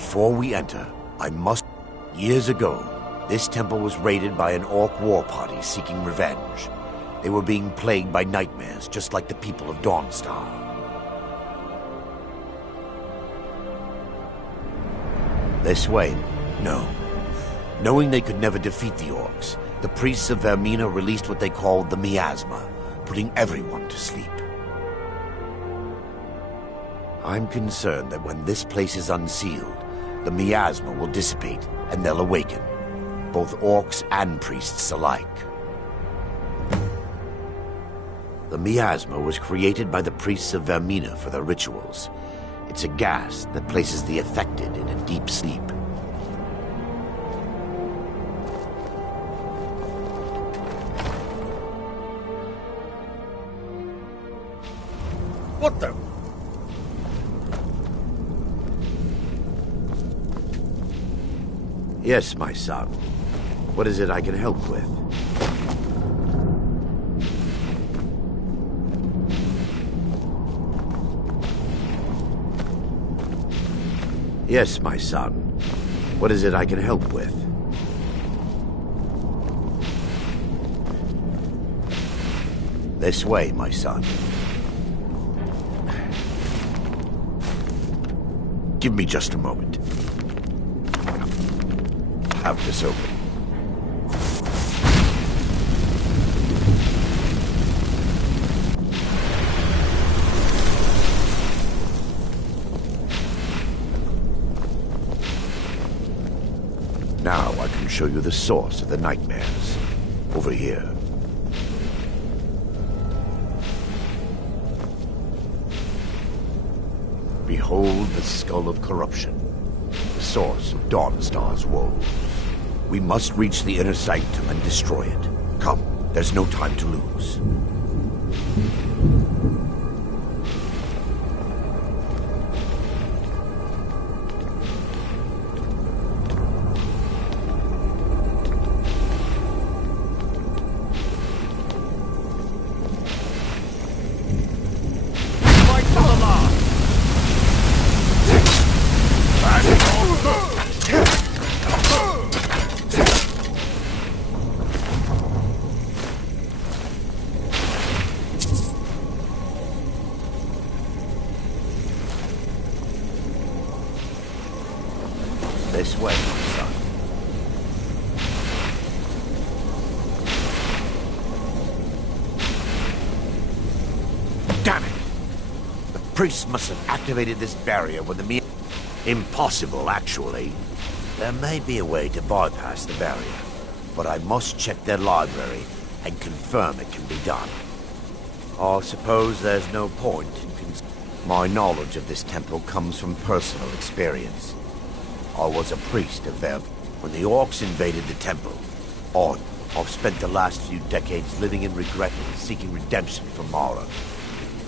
Before we enter, I must... Years ago, this temple was raided by an orc war party seeking revenge. They were being plagued by nightmares, just like the people of Dawnstar. This way? No. Knowing they could never defeat the orcs, the priests of Vermina released what they called the miasma, putting everyone to sleep. I'm concerned that when this place is unsealed, the miasma will dissipate and they'll awaken, both orcs and priests alike. The miasma was created by the priests of Vermina for their rituals. It's a gas that places the affected in a deep sleep. What the? Yes, my son. What is it I can help with? Yes, my son. What is it I can help with? This way, my son. Give me just a moment. Have this open. Now I can show you the source of the nightmares. Over here. Behold the skull of corruption, the source of Dawnstar's woes. We must reach the inner sanctum and destroy it. Come, there's no time to lose. This way, my son. Damn it! The priests must have activated this barrier when the Impossible, actually. There may be a way to bypass the barrier, but I must check their library and confirm it can be done. I suppose there's no point in my knowledge of this temple comes from personal experience. I was a priest of them when the orcs invaded the temple. I've spent the last few decades living in regret and seeking redemption from Mara.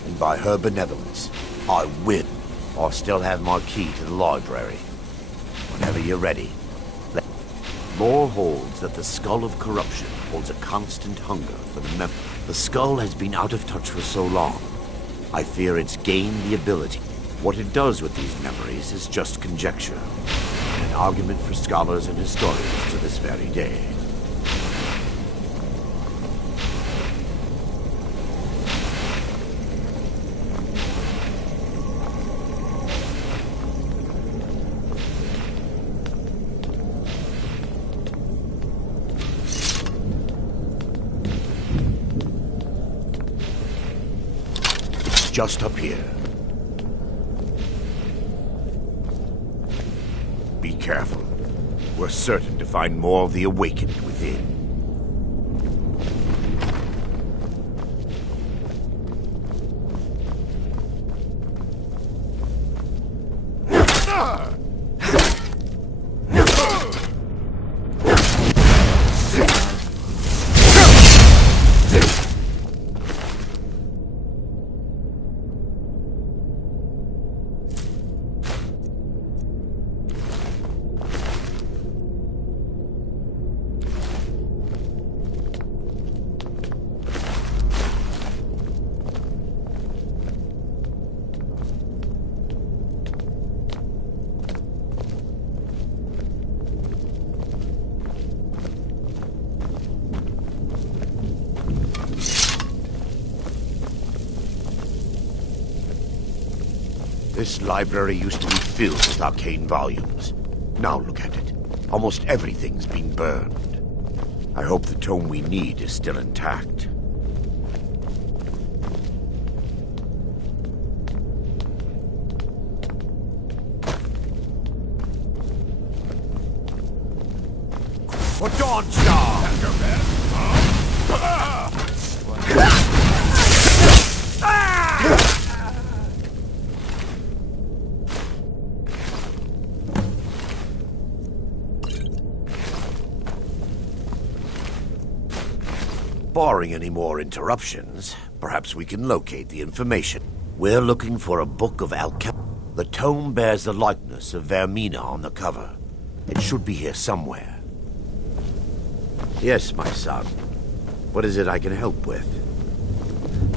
And by her benevolence, I win. I still have my key to the library. Whenever you're ready. Lore holds that the skull of corruption holds a constant hunger for the memory. The skull has been out of touch for so long. I fear it's gained the ability. What it does with these memories is just conjecture. An argument for scholars and historians to this very day. It's just up here. Be careful. We're certain to find more of the awakened within. This library used to be filled with arcane volumes. Now look at it. Almost everything's been burned. I hope the tome we need is still intact. For Dawnstar! Barring any more interruptions, perhaps we can locate the information. We're looking for a book of alchemy. The tome bears the likeness of Vermina on the cover. It should be here somewhere. Yes, my son. What is it I can help with?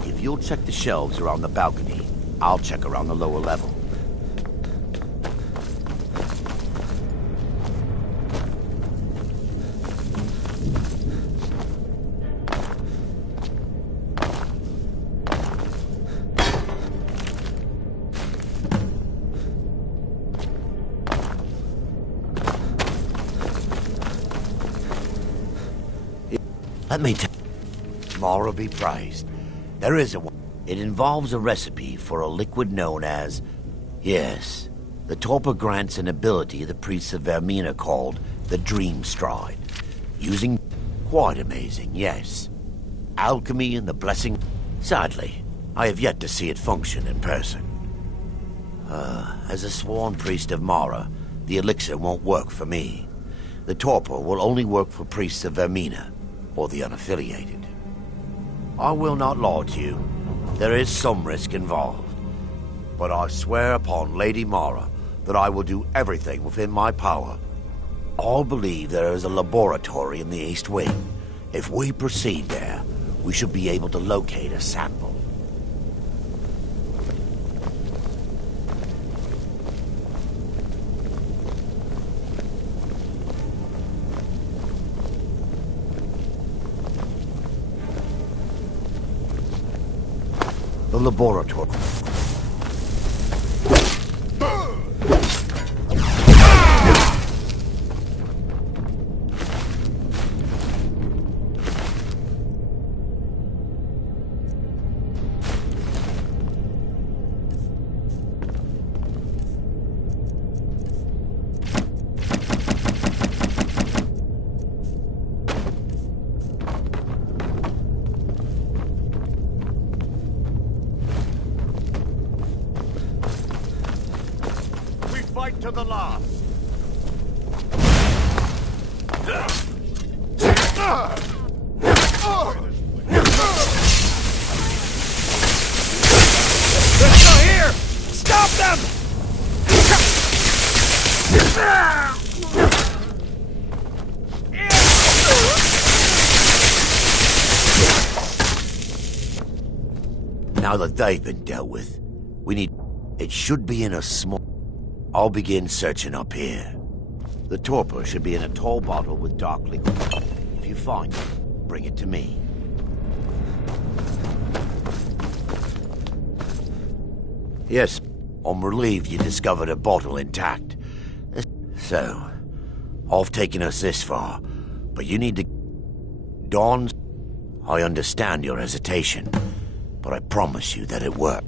If you'll check the shelves around the balcony, I'll check around the lower level. Let me tell you, Mara be praised. There is a one. It involves a recipe for a liquid known as... Yes, the torpor grants an ability the priests of Vermina called the Dream Stride. Using... Quite amazing, yes. Alchemy and the blessing... Sadly, I have yet to see it function in person. As a sworn priest of Mara, the elixir won't work for me. The torpor will only work for priests of Vermina, or the unaffiliated. I will not lie to you. There is some risk involved. But I swear upon Lady Mara that I will do everything within my power. I believe there is a laboratory in the East Wing. If we proceed there, we should be able to locate a sample. The laboratory. Fight to the last. They're still here! Stop them! Now that they've been dealt with, we need... It should be in a small... I'll begin searching up here. The torpor should be in a tall bottle with dark liquid. If you find it, bring it to me. Yes, I'm relieved you discovered a bottle intact. So, I've taken us this far, but you need to... Dawn, I understand your hesitation, but I promise you that it worked.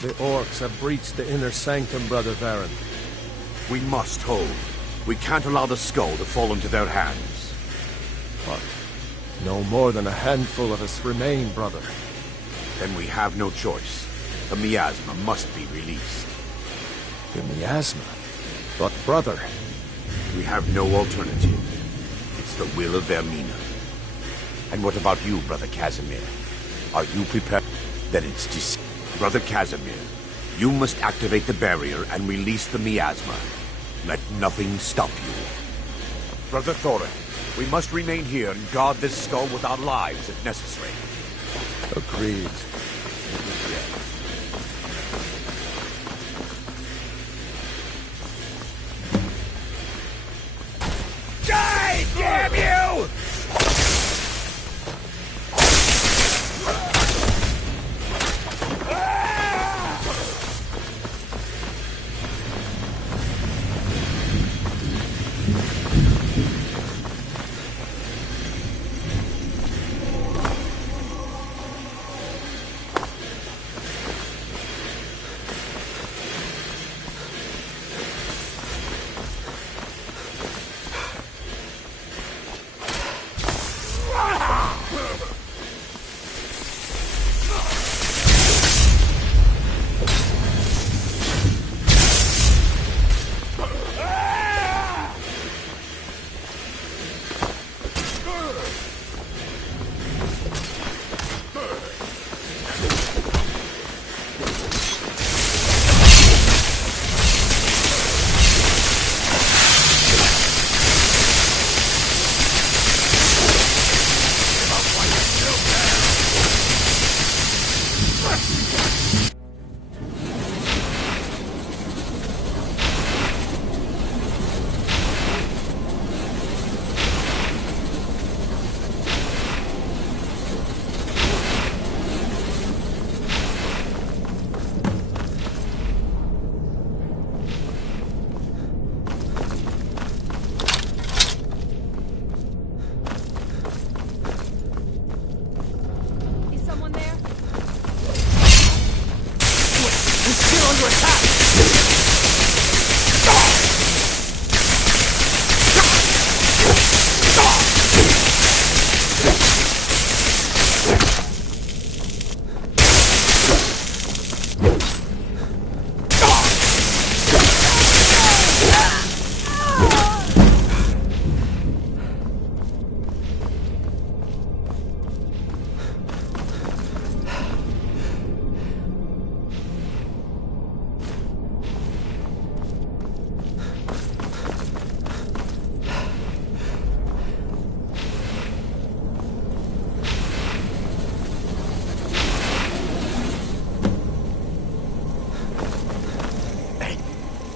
The orcs have breached the inner sanctum, Brother Varen. We must hold. We can't allow the skull to fall into their hands. But no more than a handful of us remain, brother. Then we have no choice. The miasma must be released. The miasma? But, brother... We have no alternative. It's the will of Vermina. And what about you, Brother Casimir? Are you prepared? Then it's Brother Casimir, you must activate the barrier and release the miasma. Let nothing stop you. Brother Thorin, we must remain here and guard this skull with our lives if necessary. Agreed. Die!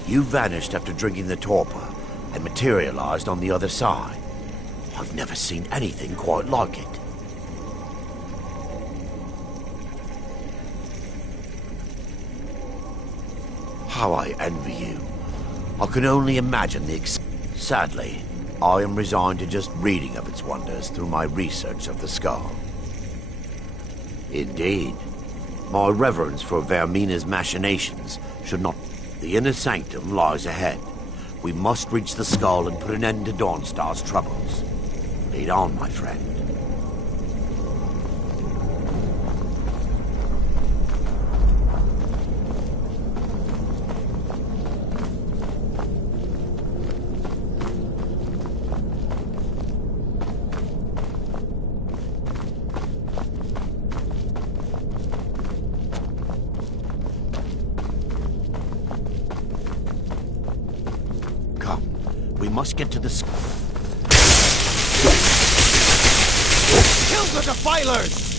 You vanished after drinking the torpor and materialized on the other side. I've never seen anything quite like it. How I envy you. I can only imagine the Sadly, I am resigned to just reading of its wonders through my research of the skull. Indeed. My reverence for Vermina's machinations should not... The inner sanctum lies ahead. We must reach the skull and put an end to Dawnstar's troubles. Lead on, my friend. We must get to the Kill the defilers!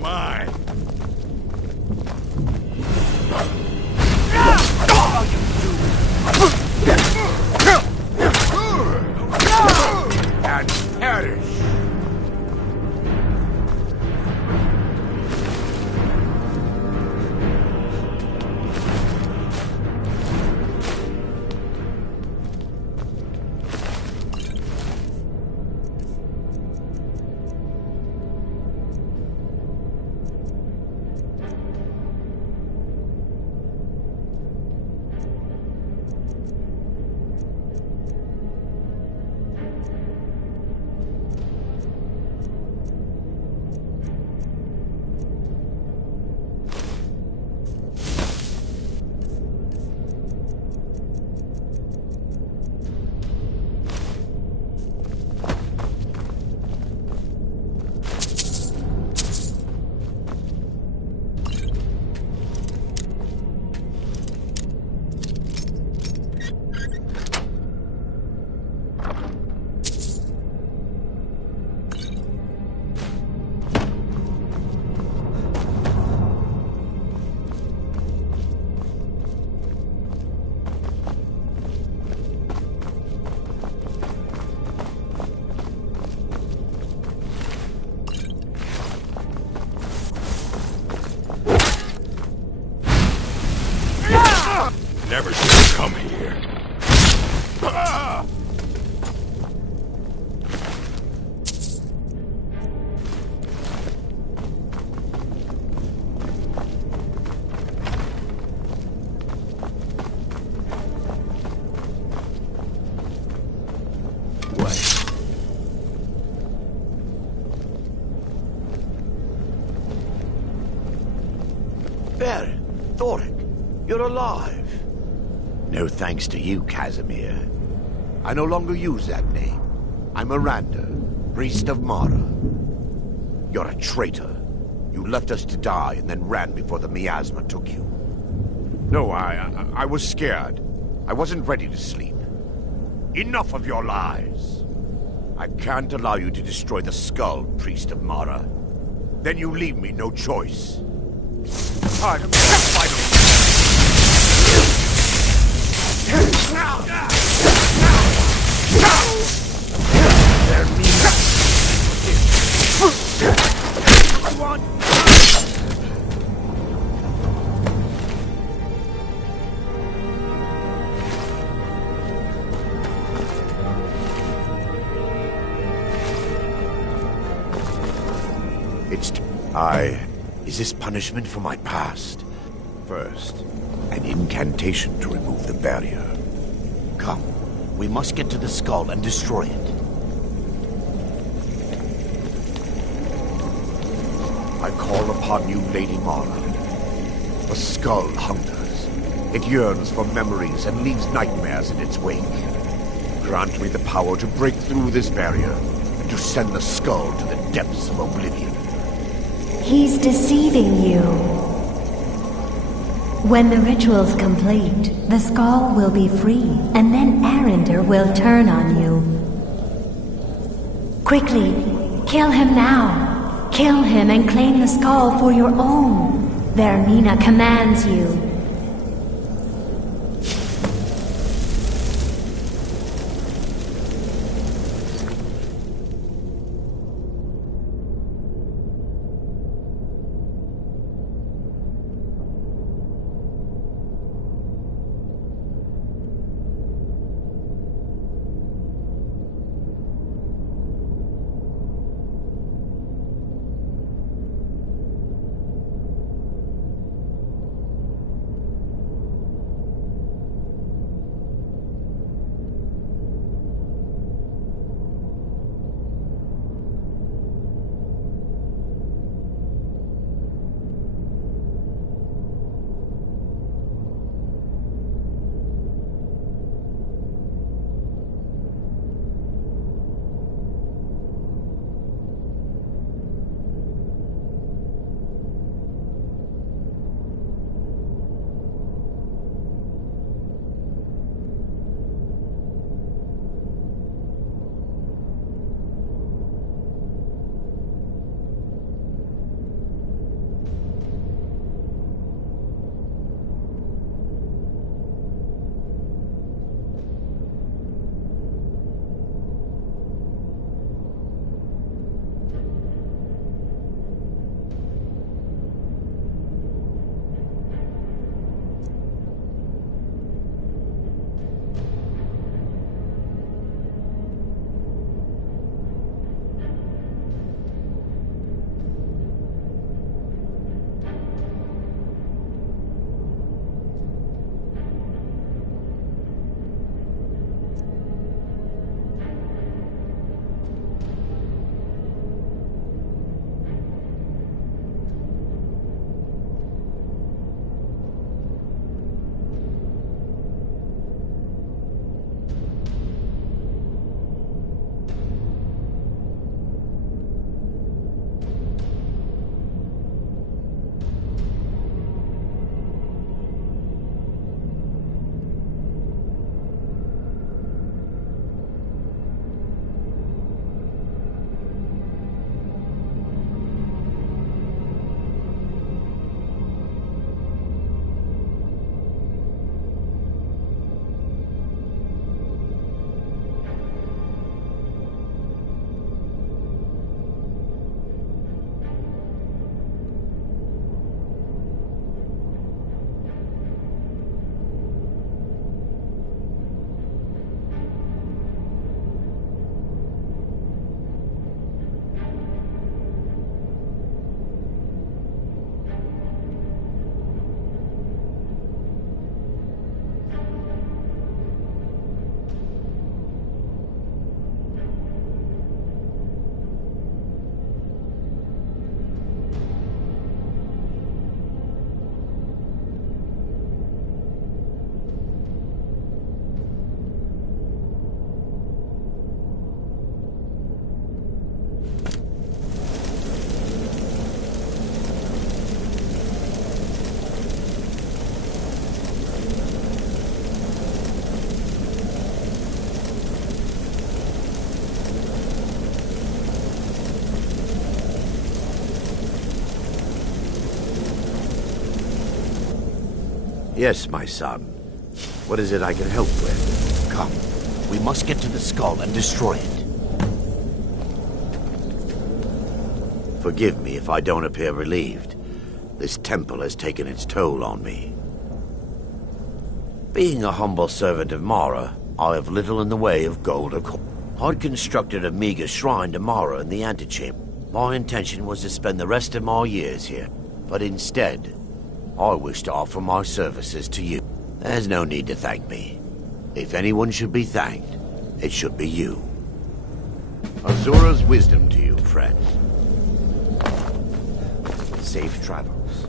Mine. And perish. Never should have come here. There, Thoric, you're alive. No thanks to you, Casimir. I no longer use that name. I'm Miranda, priest of Mara. You're a traitor. You left us to die and then ran before the miasma took you. No, I was scared. I wasn't ready to sleep. Enough of your lies. I can't allow you to destroy the skull, priest of Mara. Then you leave me no choice. Is this punishment for my past? First, an incantation to remove the barrier. Come, we must get to the skull and destroy it. I call upon you, Lady Mara. The skull hungers. It yearns for memories and leaves nightmares in its wake. grant me the power to break through this barrier and to send the skull to the depths of oblivion. He's deceiving you. When the ritual's complete, the skull will be free, and then Arender will turn on you. Quickly, kill him now. Kill him and claim the skull for your own. Vermina commands you. Yes, my son. What is it I can help with? Come, we must get to the skull and destroy it. Forgive me if I don't appear relieved. This temple has taken its toll on me. Being a humble servant of Mara, I have little in the way of gold or coin. I'd constructed a meager shrine to Mara in the antechamber. My intention was to spend the rest of my years here, but instead, I wish to offer my services to you. There's no need to thank me. If anyone should be thanked, it should be you. Azura's wisdom to you, friend. Safe travels.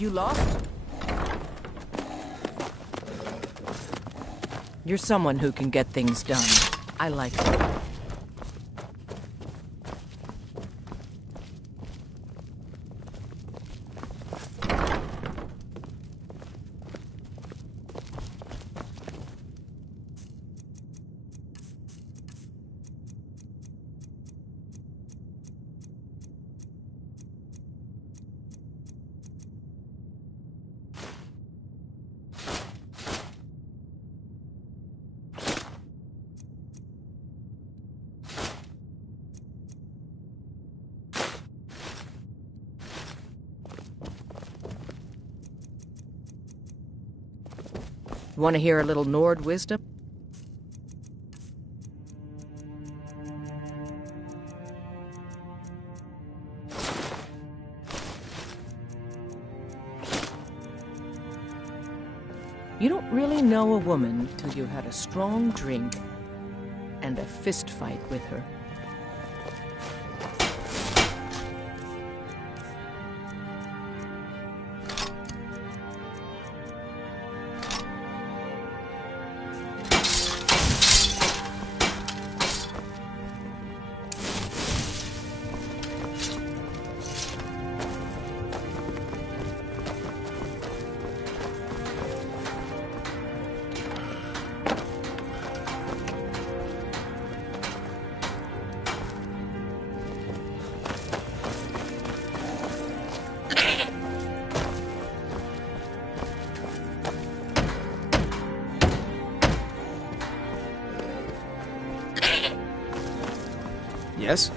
You lost? You're someone who can get things done. I like it. Want to hear a little Nord wisdom? You don't really know a woman till you had a strong drink and a fist fight with her. Yes?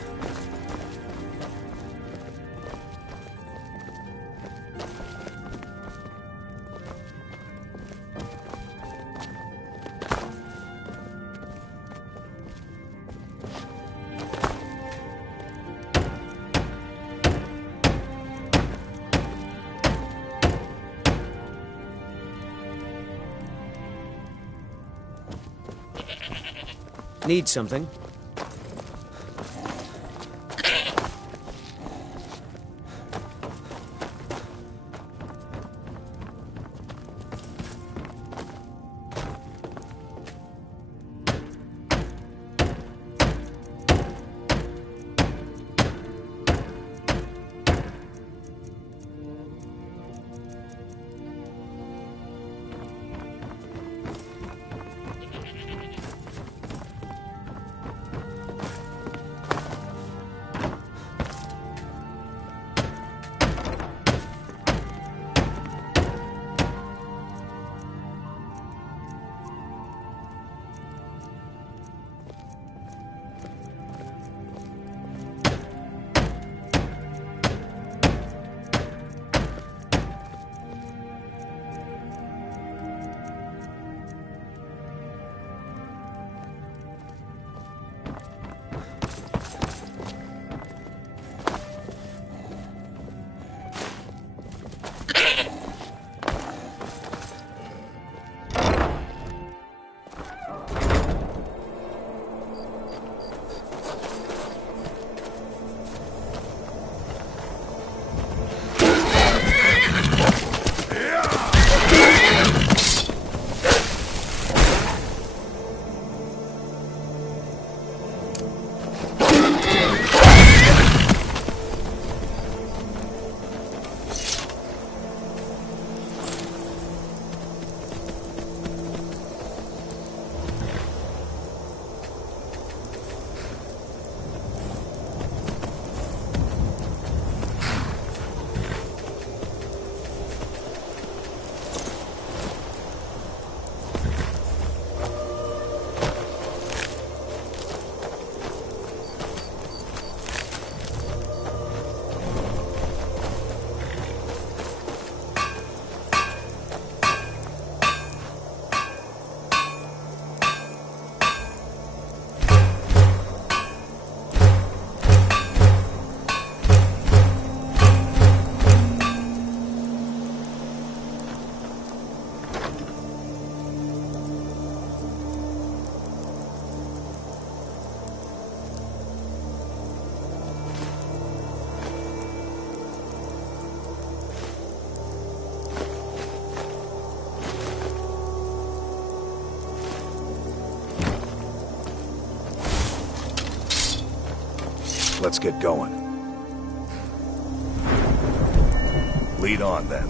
Need something? let's get going. Lead on, then.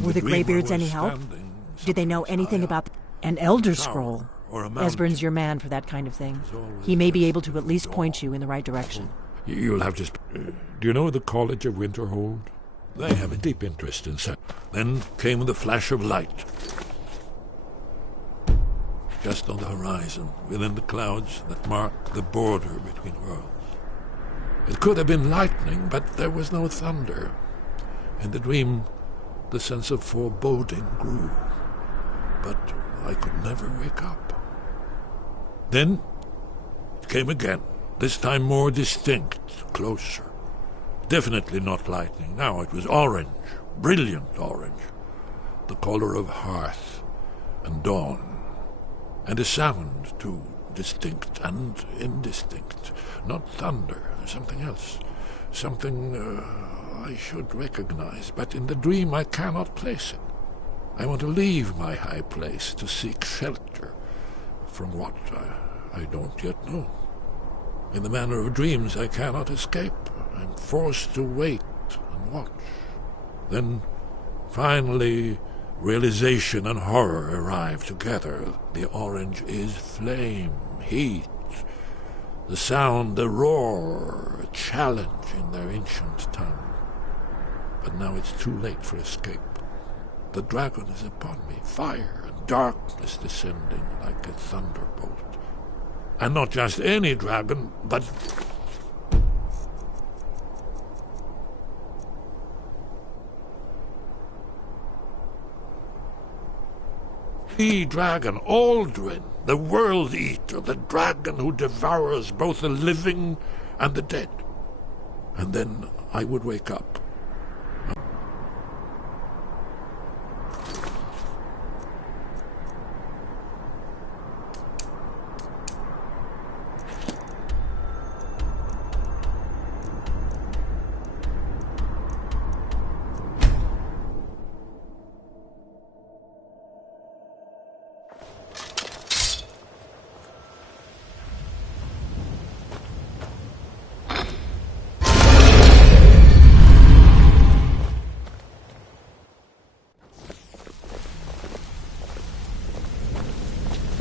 Were the Greybeards any help? Did they know anything about an Elder Scroll? Esbern's your man for that kind of thing. He may be able to at least point you in the right direction. You'll have to... do you know the College of Winterhold? They have a deep interest in... Then came the flash of light. Just on the horizon, within the clouds that mark the border between worlds. It could have been lightning, but there was no thunder. In the dream, the sense of foreboding grew. But I could never wake up. Then it came again, this time more distinct, closer. Definitely not lightning. Now it was orange, brilliant orange. The color of hearth and dawn. And a sound, too, distinct and indistinct. Not thunder, something else. Something I should recognize, but in the dream I cannot place it. I want to leave my high place to seek shelter from what I don't yet know. In the manner of dreams, I cannot escape. I'm forced to wait and watch. Then, finally, realization and horror arrive together. The orange is flame, heat, the sound, the roar, a challenge in their ancient tongue. But now it's too late for escape. The dragon is upon me, fire and darkness descending like a thunderbolt. And not just any dragon, but the dragon, Aldrin, the World Eater, the dragon who devours both the living and the dead. And then I would wake up.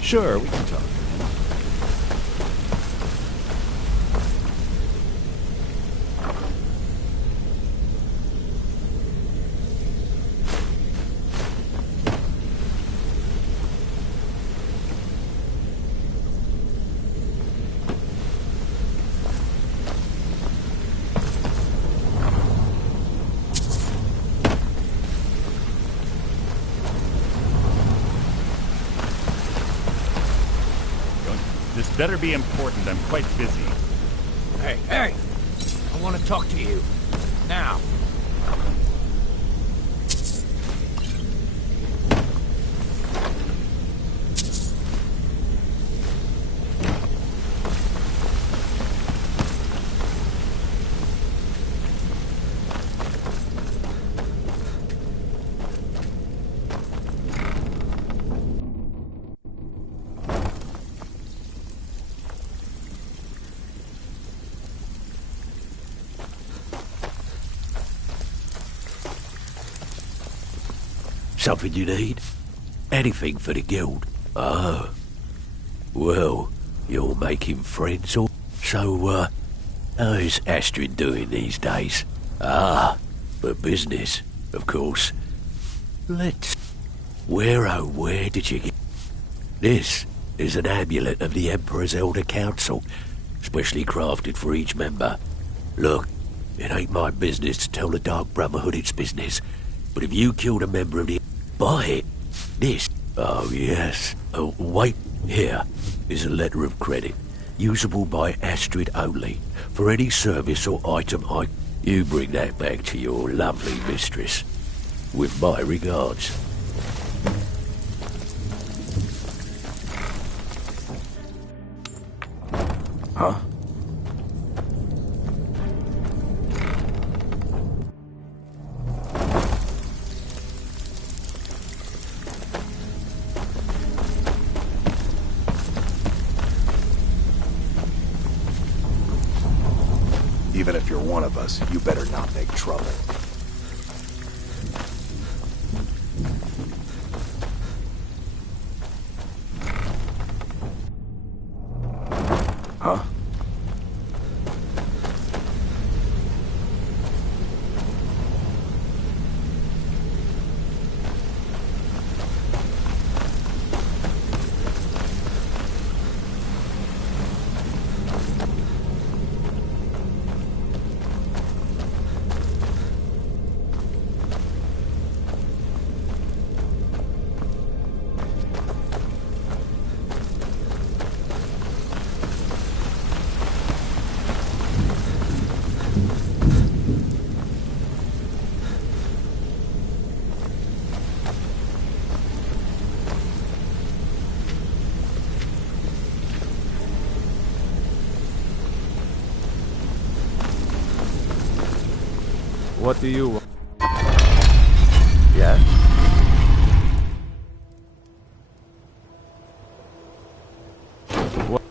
Sure, we can talk. This better be important. I'm quite busy. Hey! I want to talk to you. Now. Something you need? Anything for the guild? Oh. Well, you're making friends or... So, how's Astrid doing these days? Ah, but business, of course. Let's... Where did you get... This is an amulet of the Emperor's Elder Council, specially crafted for each member. Look, it ain't my business to tell the Dark Brotherhood its business, but if you killed a member of the... Buy it. This. Oh, yes. Oh, wait. Here is a letter of credit, usable by Astrid only, for any service or item You bring that back to your lovely mistress. With my regards. Huh? Even if you're one of us, you better not make trouble. Huh? What do you want? Yeah? What?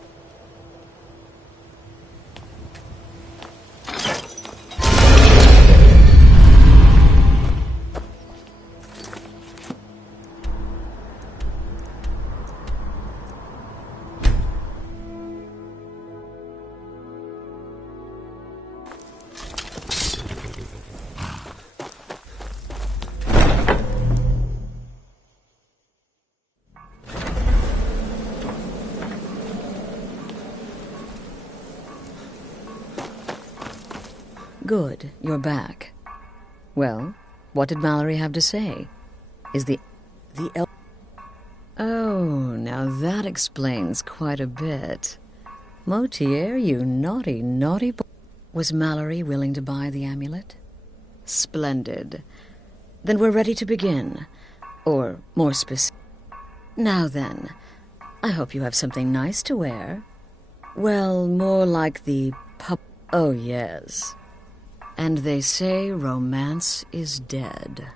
Good, you're back. Well, what did Mallory have to say? Is the Oh, now that explains quite a bit. Motier, you naughty, naughty boy. Was Mallory willing to buy the amulet? Splendid. Then we're ready to begin. Or, more specific. Now then, I hope you have something nice to wear. Well, more like the pup. Oh, yes. And they say romance is dead.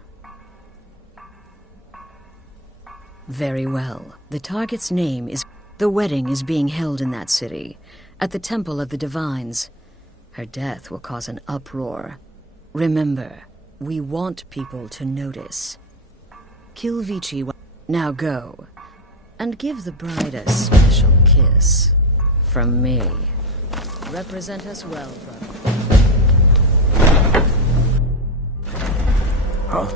Very well. The target's name is... The wedding is being held in that city, at the Temple of the Divines. Her death will cause an uproar. Remember, we want people to notice. Kill Vici. Now go, and give the bride a special kiss. From me. Represent us well, brother. Huh?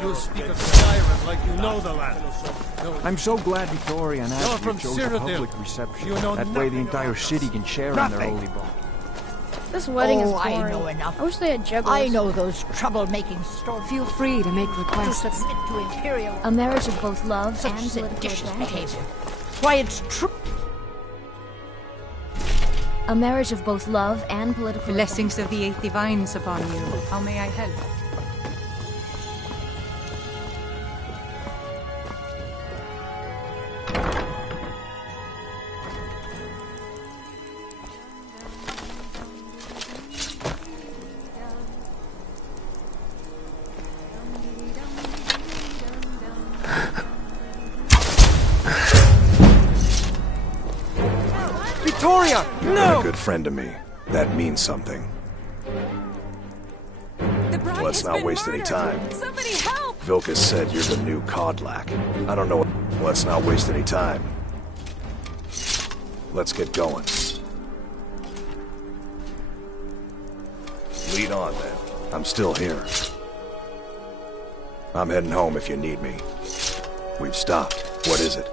You speak of Skyrim like you know the land. I'm so glad Victoria and Ashley chose a public reception. That way the entire city can share in their holy bond. This wedding is boring. I know enough. I wish they had jugglers. I know those troublemaking stories. Feel free to make requests. To submit to imperial. A marriage of both love Such and political seditious advantage. behavior. Why, it's true. A marriage of both love and political Blessings of the Eight Divines upon you. How may I help? Victoria! You've been a good friend to me. That means something. Let's not waste any time. Somebody help! Vilkas said you're the new Codlac. I don't know. Let's not waste any time. Let's get going. Lead on, then. I'm still here. I'm heading home if you need me. We've stopped. What is it?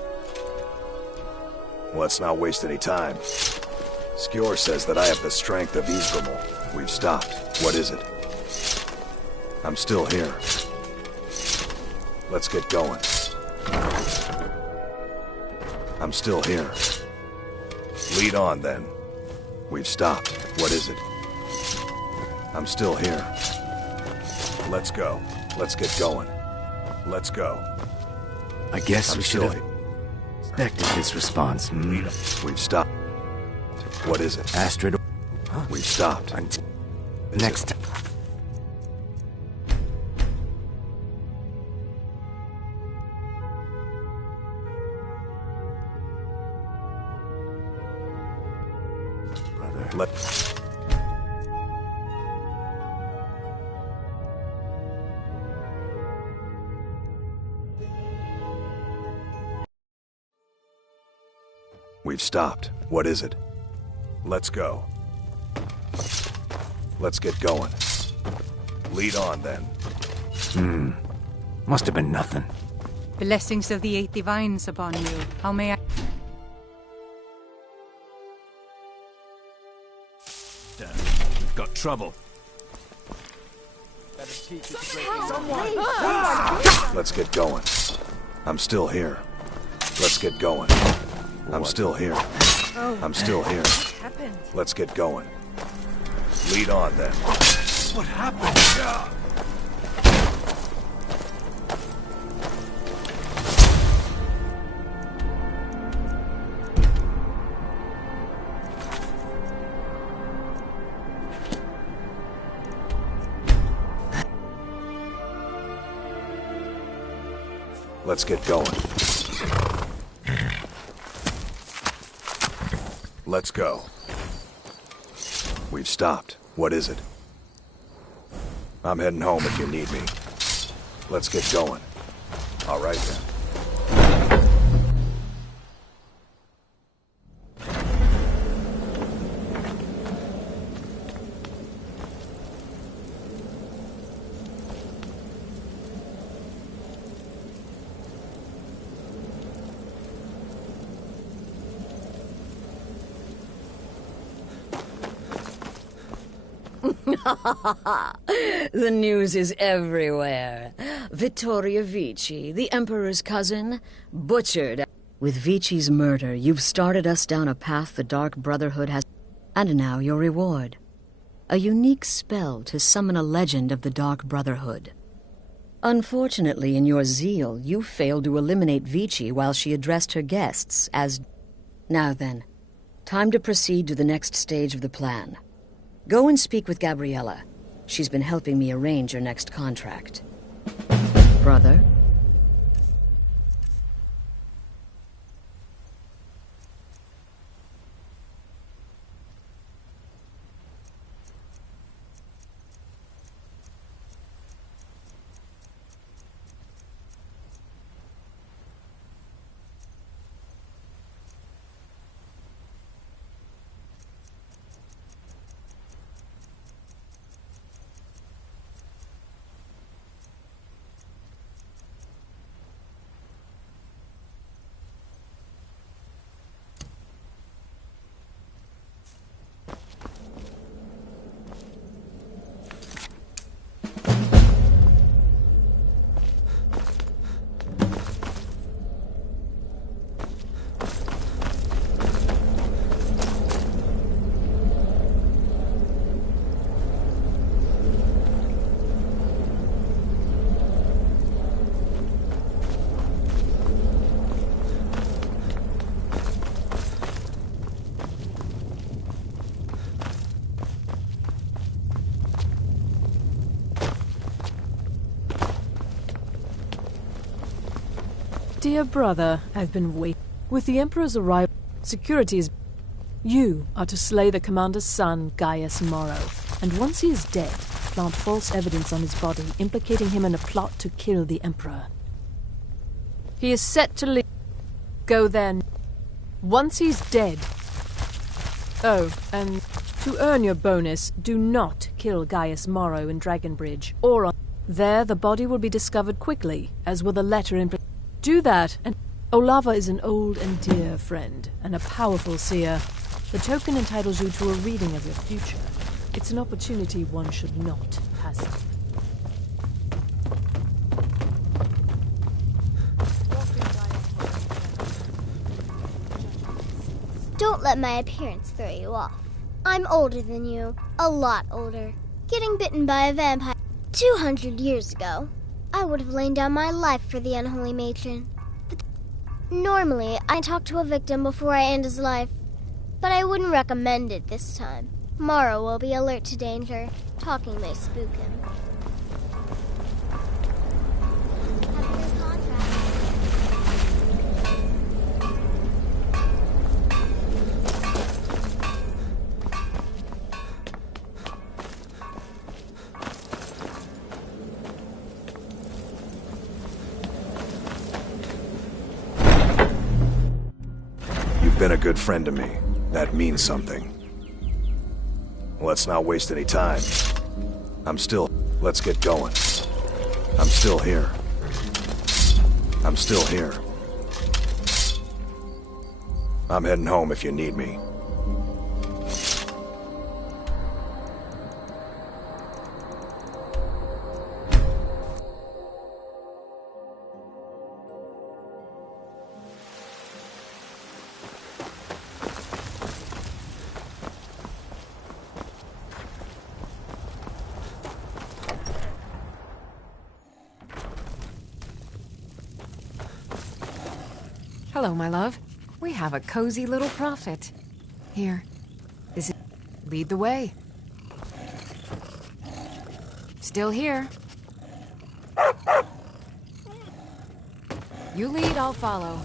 Let's not waste any time. Skjor says that I have the strength of Ysgramor. We've stopped. What is it? I'm still here. Let's get going. I'm still here. Lead on, then. We've stopped. What is it? I'm still here. Let's go. Let's get going. Let's go. I guess we should have expected this response. We've stopped. What is it? Astrid. We've stopped. Next time. Brother. We've stopped. What is it? Let's go. Let's get going. Lead on, then. Must have been nothing. Blessings of the Eight Divines upon you. How may I... We've got trouble. Let's get going. I'm still here. Let's get going. I'm still here. Oh, I'm still here. What happened? Let's get going. Lead on, then. What happened? Let's get going. Let's go. We've stopped. What is it? I'm heading home if you need me. Let's get going. All right, then. The news is everywhere. Vittoria Vici, the Emperor's cousin, butchered. With Vici's murder, you've started us down a path the Dark Brotherhood has... And now your reward. A unique spell to summon a legend of the Dark Brotherhood. Unfortunately, in your zeal, you failed to eliminate Vici while she addressed her guests as... Now then, time to proceed to the next stage of the plan. Go and speak with Gabriella. She's been helping me arrange your next contract. Brother? Dear brother, I've been waiting. With the Emperor's arrival, security is... You are to slay the commander's son, Gaius Morrow, and once he is dead, plant false evidence on his body, implicating him in a plot to kill the Emperor. He is set to leave. Go then. Once he's dead. Oh, and to earn your bonus, do not kill Gaius Morrow in Dragonbridge, or on... There, the body will be discovered quickly, as will the letter implicating... Do that, and Olava is an old and dear friend, and a powerful seer. The token entitles you to a reading of your future. It's an opportunity one should not pass up. Don't let my appearance throw you off. I'm older than you, a lot older. Getting bitten by a vampire 200 years ago. I would have lain down my life for the unholy matron. But normally, I talk to a victim before I end his life. But I wouldn't recommend it this time. Morrow will be alert to danger. Talking may spook him. You've been a good friend to me. That means something. Let's not waste any time. Let's get going. I'm still here. I'm still here. I'm heading home if you need me. Hello, my love. We have a cozy little prophet. Here. This is... Lead the way. Still here. You lead, I'll follow.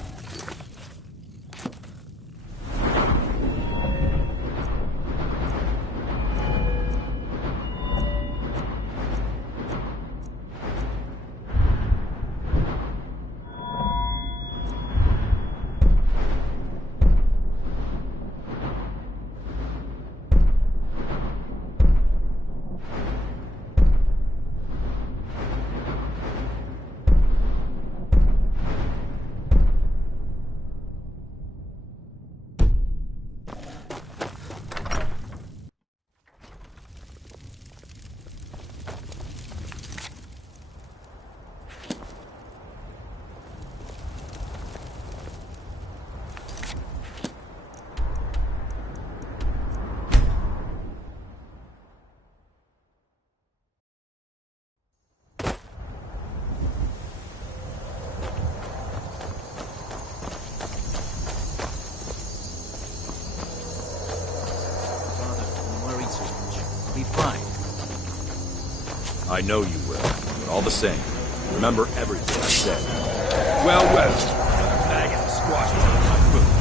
I know you will, but all the same, remember everything I said. Well, well. Bag and squash on my foot.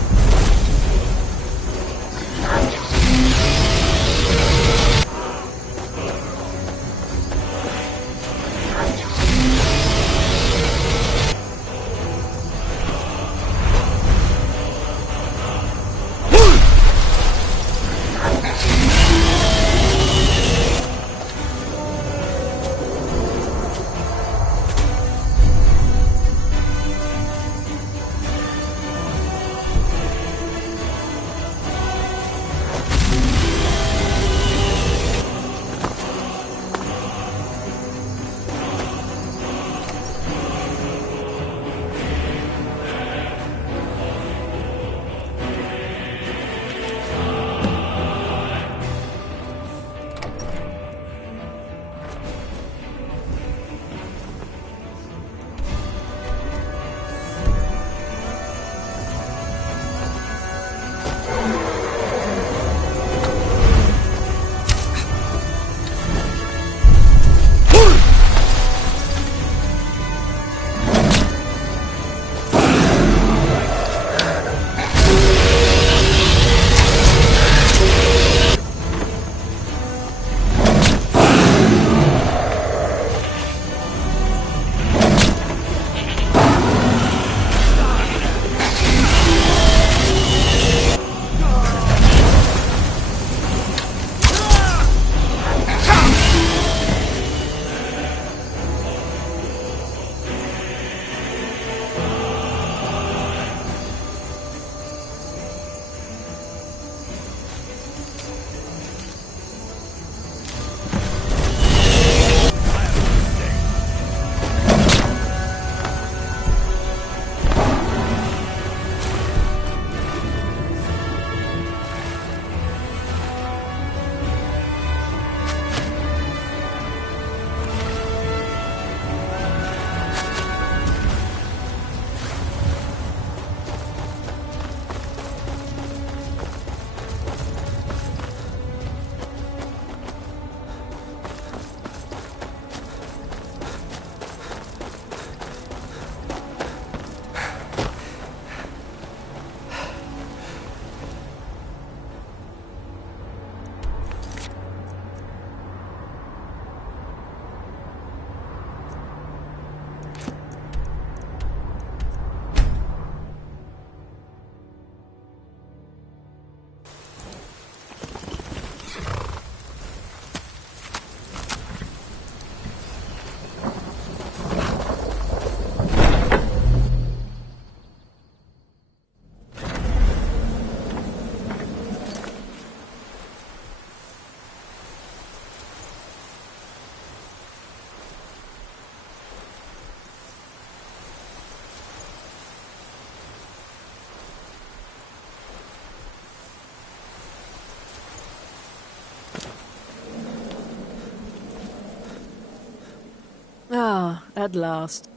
Ah, at last.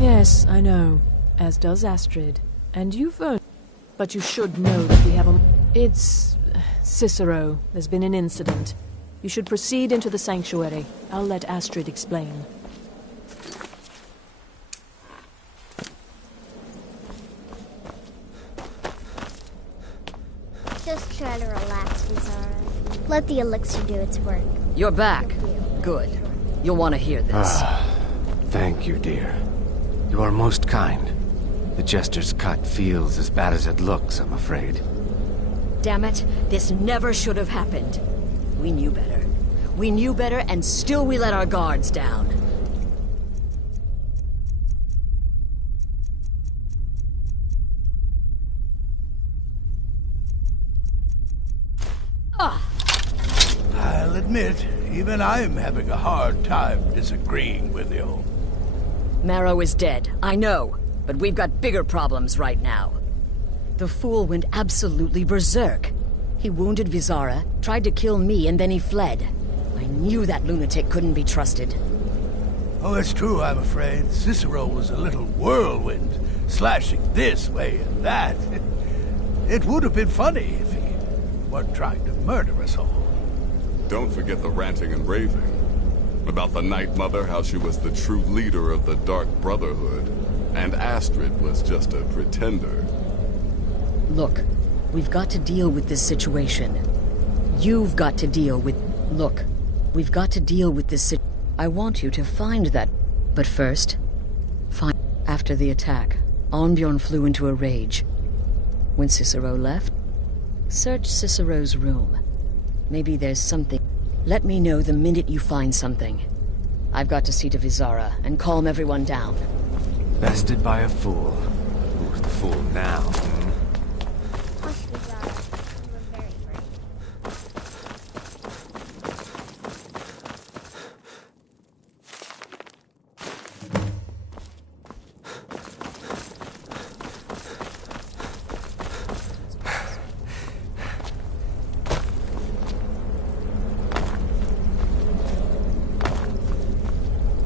Yes, I know. As does Astrid. And you've earned... But you should know that we have a... It's... Cicero. There's been an incident. You should proceed into the sanctuary. I'll let Astrid explain. Just try to relax, Vizara. Let the elixir do its work. You're back. Good. You'll want to hear this. Thank you, dear. You are most kind. The Jester's cut feels as bad as it looks, I'm afraid. Damn it, this never should have happened. We knew better. We knew better, and still we let our guards down. I'll admit, even I'm having a hard time disagreeing with you. Marrow is dead, I know, but we've got bigger problems right now. The fool went absolutely berserk. He wounded Vizara, tried to kill me, and then he fled. I knew that lunatic couldn't be trusted. Oh, it's true, I'm afraid. Cicero was a little whirlwind, slashing this way and that. It would have been funny if he weren't trying to murder us all. Don't forget the ranting and raving. About the Night Mother, how she was the true leader of the Dark Brotherhood, and Astrid was just a pretender. Look, we've got to deal with this situation. You've got to deal with... Look, we've got to deal with this I want you to find that... But first, find... After the attack, Arnbjorn flew into a rage. When Cicero left, search Cicero's room. Maybe there's something. Let me know the minute you find something. I've got to see to Vizara and calm everyone down. Bested by a fool. Who's the fool now? Hush, Vizara. You were very brave.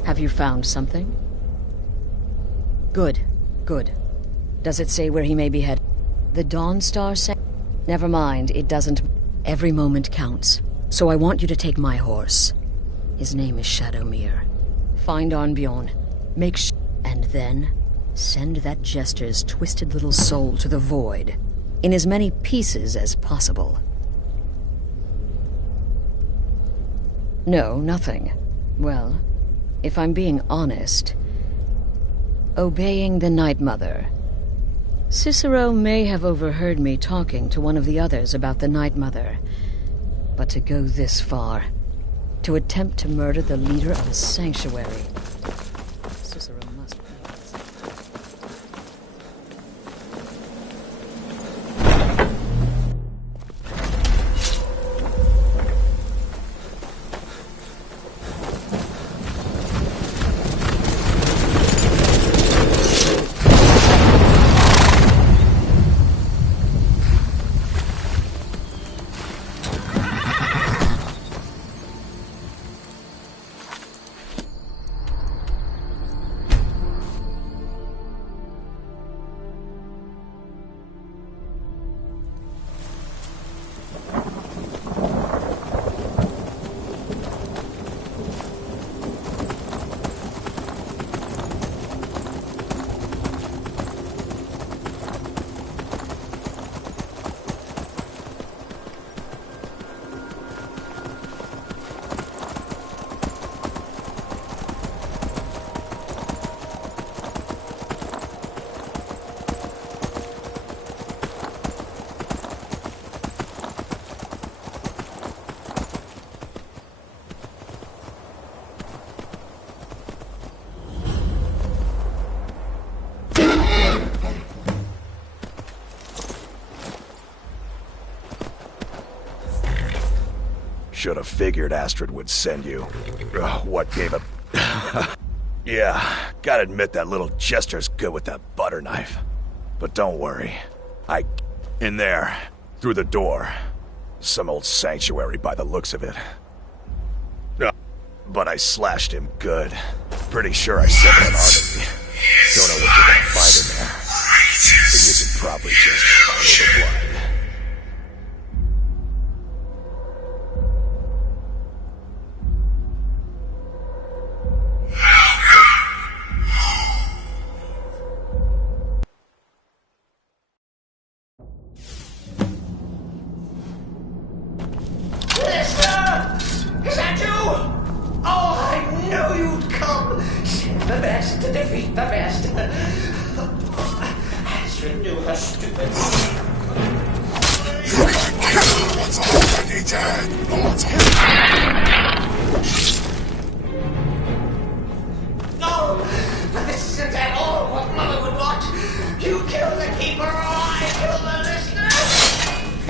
Have you found something? Good, good. Does it say where he may be headed? The Dawn Star said... Never mind, it doesn't... Every moment counts. So I want you to take my horse. His name is Shadowmere. Find Arnbjorn. And then... Send that Jester's twisted little soul to the void. In as many pieces as possible. No, nothing. Well... If I'm being honest, obeying the Night Mother. Cicero may have overheard me talking to one of the others about the Night Mother, but to go this far, to attempt to murder the leader of a sanctuary. Cicero must be. Should have figured Astrid would send you. What gave it? Yeah, gotta admit that little Jester's good with that butter knife. But don't worry. In there, through the door. Some old sanctuary by the looks of it. But I slashed him good. Pretty sure I set him on me. Don't know what you're gonna find in there. But you can Probably just follow the blood. Is that you? Oh, I knew you'd come. The best to defeat the best. Astrid knew her stupid. It's already dead, mortal. No, this isn't at all what Mother would want. You kill the keeper, or I kill the listener.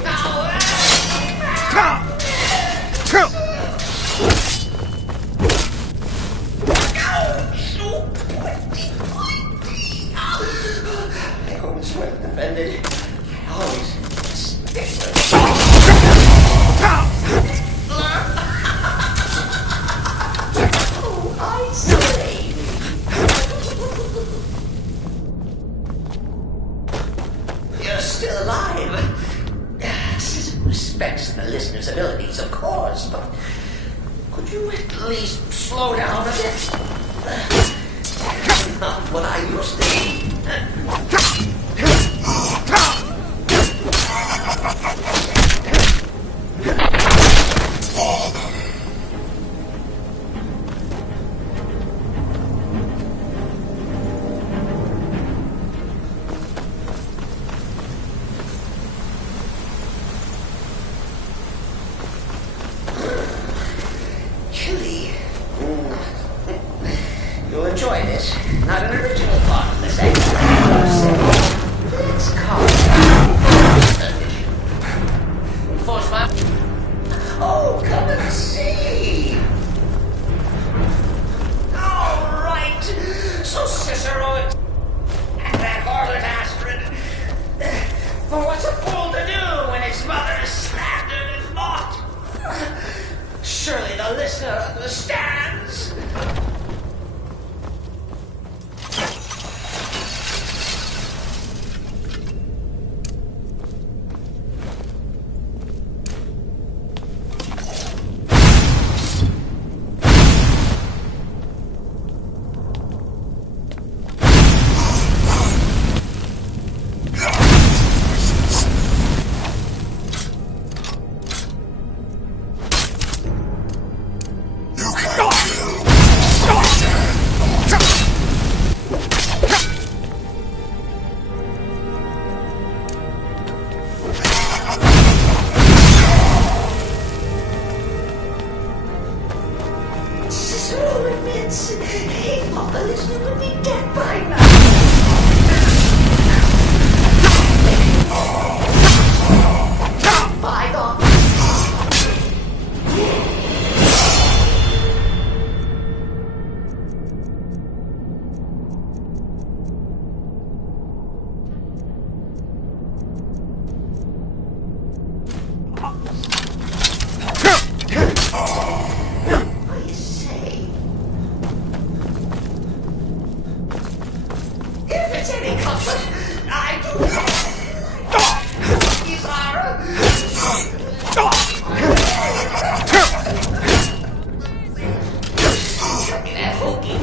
Now, I always well defended. I always stick with it. Oh, I say. You're still alive. Citizen respects the listener's abilities, of course, but could you at least slow down a bit? Not what I used to be. Chili. You'll enjoy this. Not an original thought of the second. Let's call it. Force my. Oh, come and see. All right. So Cicero and that harlot Astrid. Well, what's a fool to do when his mother is slandered and mocked? Surely the listener understands. Cicero admits he thought the listener would be dead by now. By God. What do you say? If it's any comfort, I do. These are. That hokey.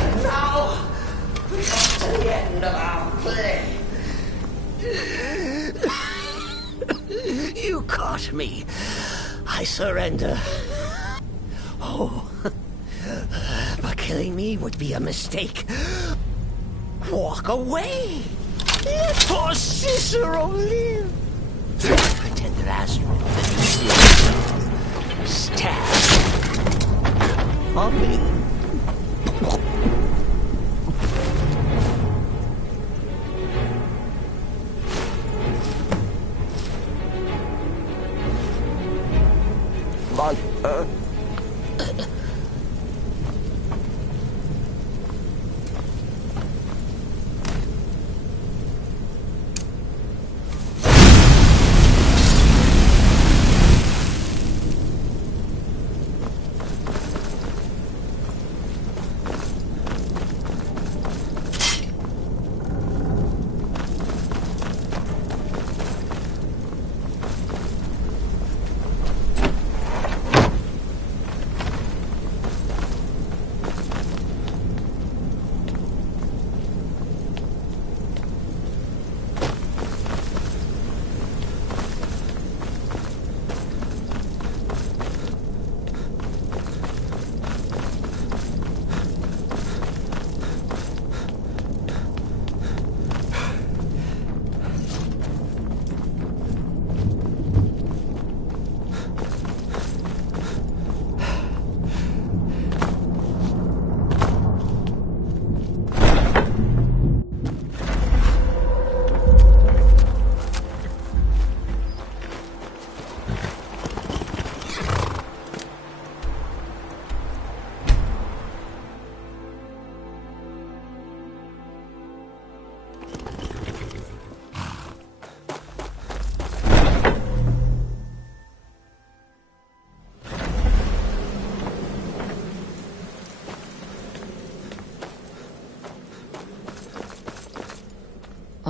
And now we come to the end of our play. You caught me. I surrender. Oh, but killing me would be a mistake. Walk away. Let poor Cicero live. Pretend that Astrid didn't stab. On me.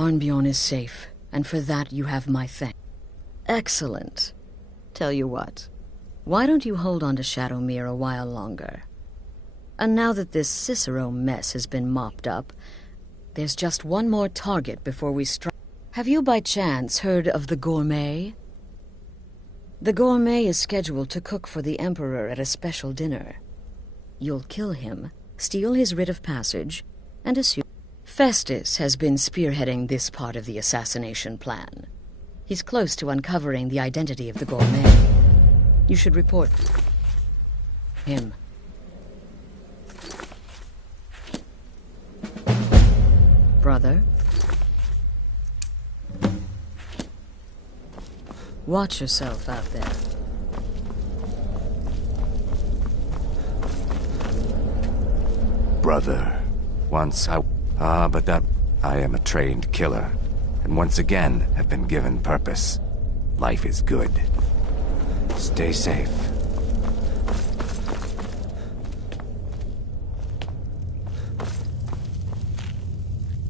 Arnbjorn is safe, and for that you have my thanks. Excellent. Tell you what, why don't you hold on to Shadowmere a while longer? And now that this Cicero mess has been mopped up, there's just one more target before we strike. Have you by chance heard of the Gourmet? The Gourmet is scheduled to cook for the Emperor at a special dinner. You'll kill him, steal his writ of passage, and assume... Festus has been spearheading this part of the assassination plan. He's close to uncovering the identity of the Gourmet. You should report him. Brother? Watch yourself out there. Brother, once I... but that... I am a trained killer, and once again have been given purpose. Life is good. Stay safe.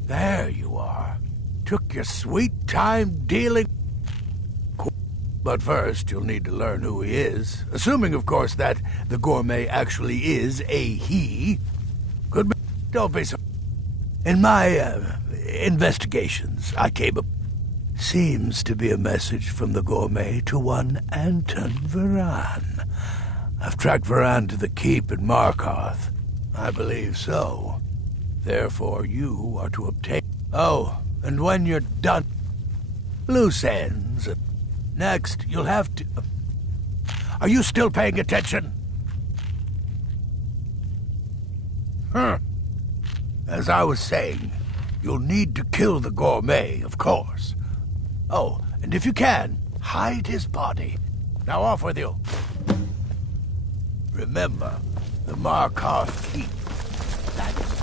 There you are. Took your sweet time dealing... But first, you'll need to learn who he is. Assuming, of course, that the Gourmet actually is a he. Could be... Don't be so... In my, investigations, I came up... Seems to be a message from the Gourmet to one Anton Varan. I've tracked Varan to the keep in Markarth. I believe so. Therefore, you are to obtain... Oh, and when you're done... Loose ends. Next, you'll have to... Are you still paying attention? As I was saying, you'll need to kill the Gourmet, of course. Oh, and if you can, hide his body. Now off with you. Remember, the Markarth Keep. That's...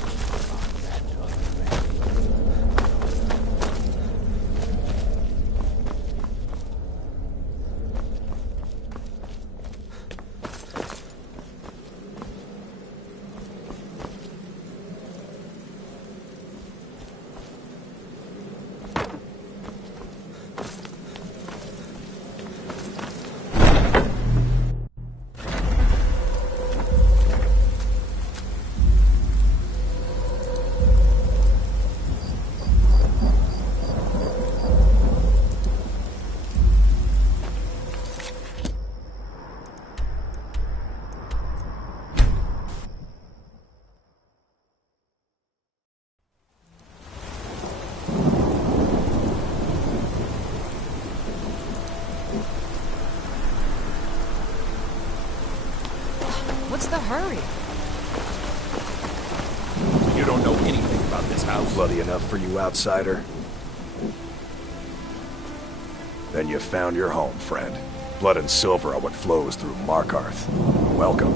What's the hurry? You don't know anything about this house. Bloody enough for you, outsider. Then you found your home, friend. Blood and silver are what flows through Markarth. Welcome.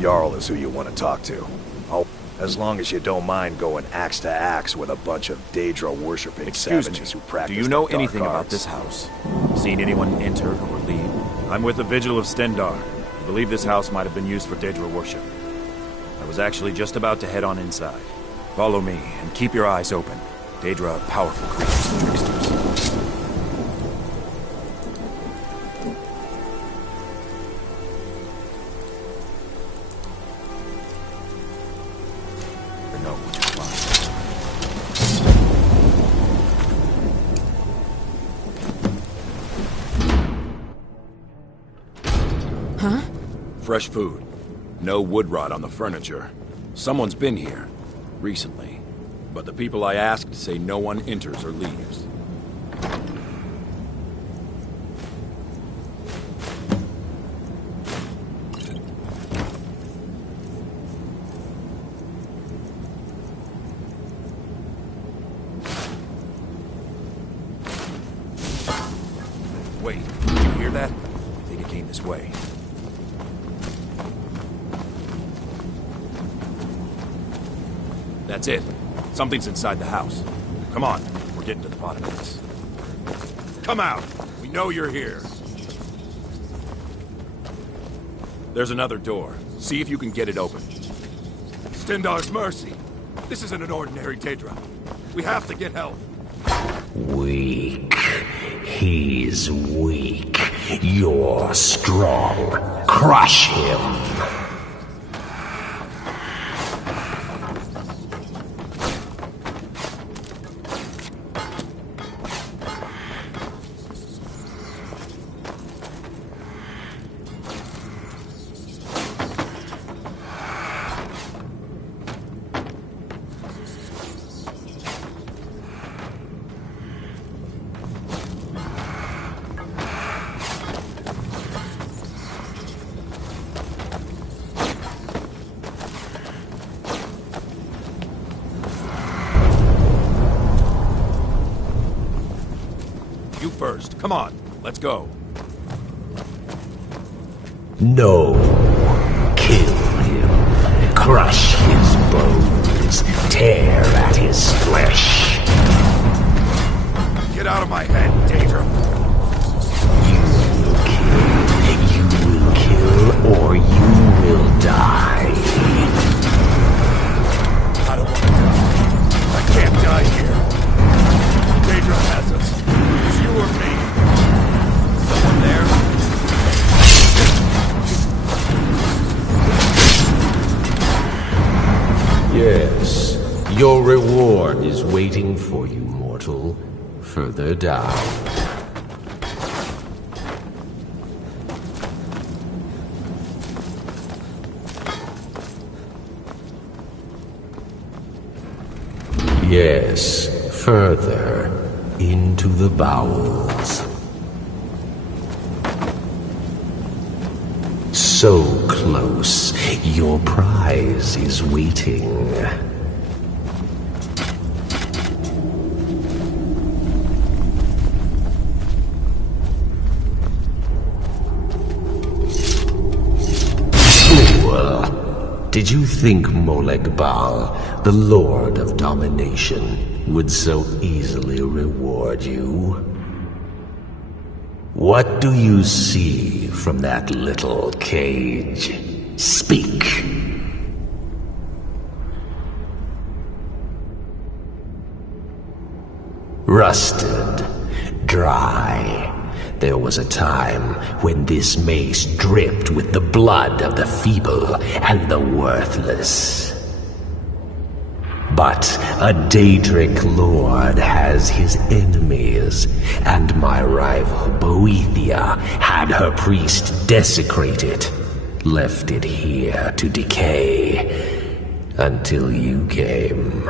Jarl is who you want to talk to. As long as you don't mind going axe to axe with a bunch of Daedra-worshipping savages who practice do you know the dark anything about arts. this house? Seen anyone enter or leave? I'm with the Vigil of Stendar. I believe this house might have been used for Daedra worship. I was actually just about to head on inside. Follow me, and keep your eyes open. Daedra are powerful creatures and tricksters. Know what you find. Huh? Fresh food. No wood rot on the furniture. Someone's been here. Recently. But the people I asked say no one enters or leaves. Wait, did you hear that? I think it came this way. That's it. Something's inside the house. Come on, we're getting to the bottom of this. Come out! We know you're here. There's another door. See if you can get it open. Stendar's mercy. This isn't an ordinary Daedra. We have to get help. Weak. He's weak. You're strong. Crush him. You first. Come on. Let's go. No. Kill him. Crush his bones. Tear at his flesh. Get out of my head, Daedra. You will kill, or you will die. I don't want to die. I can't die here. Daedra has us. It's you or me. Someone there? Yes. Your reward is waiting for you, mortal. Further down. Yes, further into the bowels. So close, your prize is waiting. Did you think Molegbal, the Lord of Domination, would so easily reward you? What do you see from that little cage? Speak! Rusted, dry. There was a time when this mace dripped with the blood of the feeble and the worthless. But a Daedric lord has his enemies, and my rival Boethia had her priest desecrate it, left it here to decay, until you came.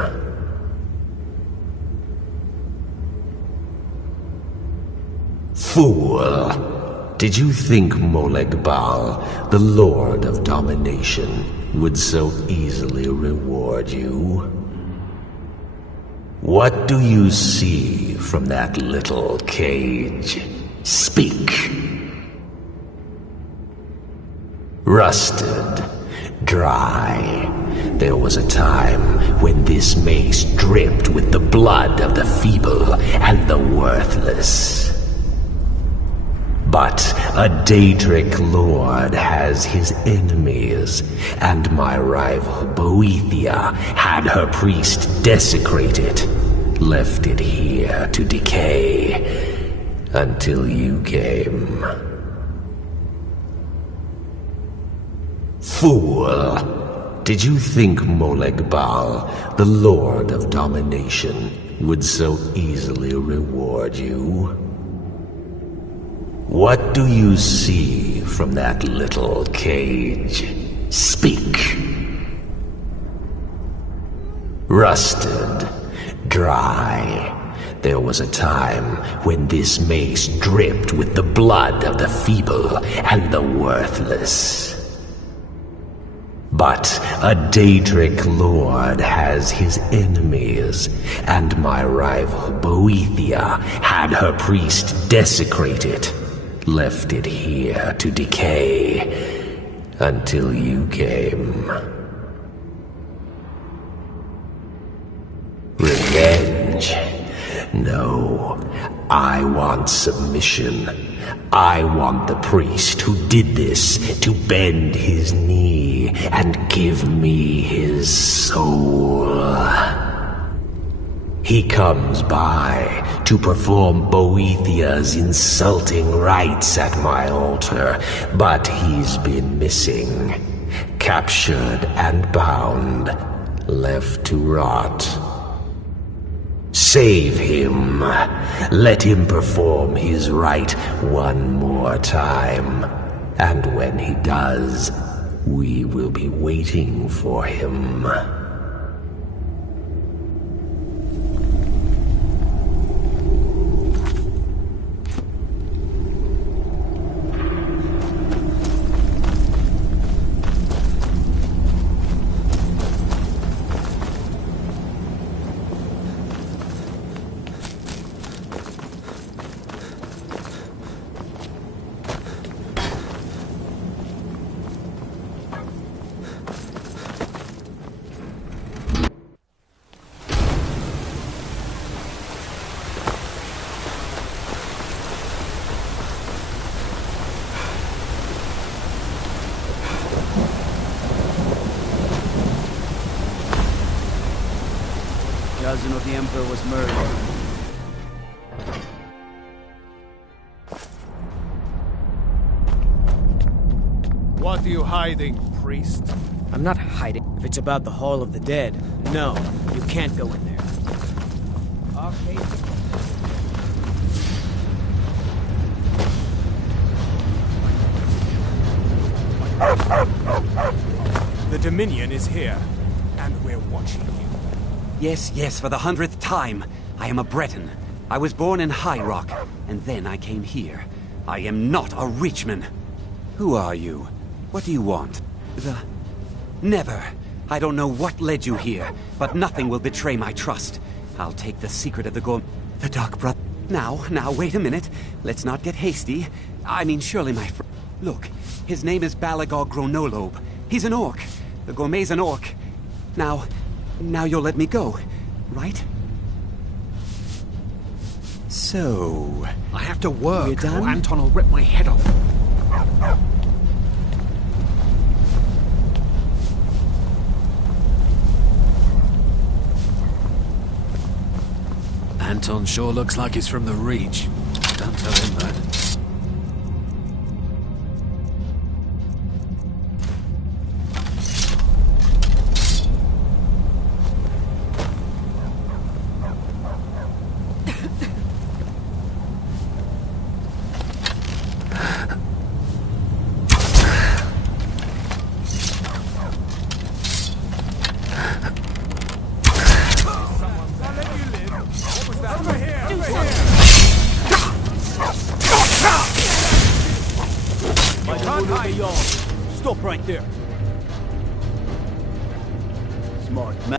Fool! Did you think Molegbal, the Lord of Domination, would so easily reward you? What do you see from that little cage? Speak! Rusted, dry. There was a time when this mace dripped with the blood of the feeble and the worthless. But a Daedric lord has his enemies, and my rival Boethia had her priest desecrate it, left it here to decay, until you came. Fool! Did you think Molegbal, the Lord of Domination, would so easily reward you? What do you see from that little cage? Speak! Rusted, dry. There was a time when this mace dripped with the blood of the feeble and the worthless. But a Daedric lord has his enemies, and my rival Boethia had her priest desecrate it, left it here to decay, until you came. Revenge? No, I want submission. I want the priest who did this to bend his knee and give me his soul. He comes by to perform Boethia's insulting rites at my altar, but he's been missing. Captured and bound, left to rot. Save him. Let him perform his rite one more time. And when he does, we will be waiting for him. Cousin of the Emperor was murdered. What are you hiding, priest? I'm not hiding. If it's about the Hall of the Dead, no, you can't go in there. Okay. The Dominion is here, and we're watching you. Yes, yes, for the 100th time. I am a Breton. I was born in High Rock, and then I came here. I am not a Reachman. Who are you? What do you want? Never. I don't know what led you here, but nothing will betray my trust. I'll take the secret of the Dark Brother. Now, wait a minute. Let's not get hasty. I mean, surely my friend... Look, his name is Balagog Gronolobe. He's an orc. The Gourmet's an orc. Now you'll let me go, right? So... I have to work, we're done? or Anton will rip my head off. Anton sure looks like he's from the Reach. Don't tell him that. Stop right there. Smart man.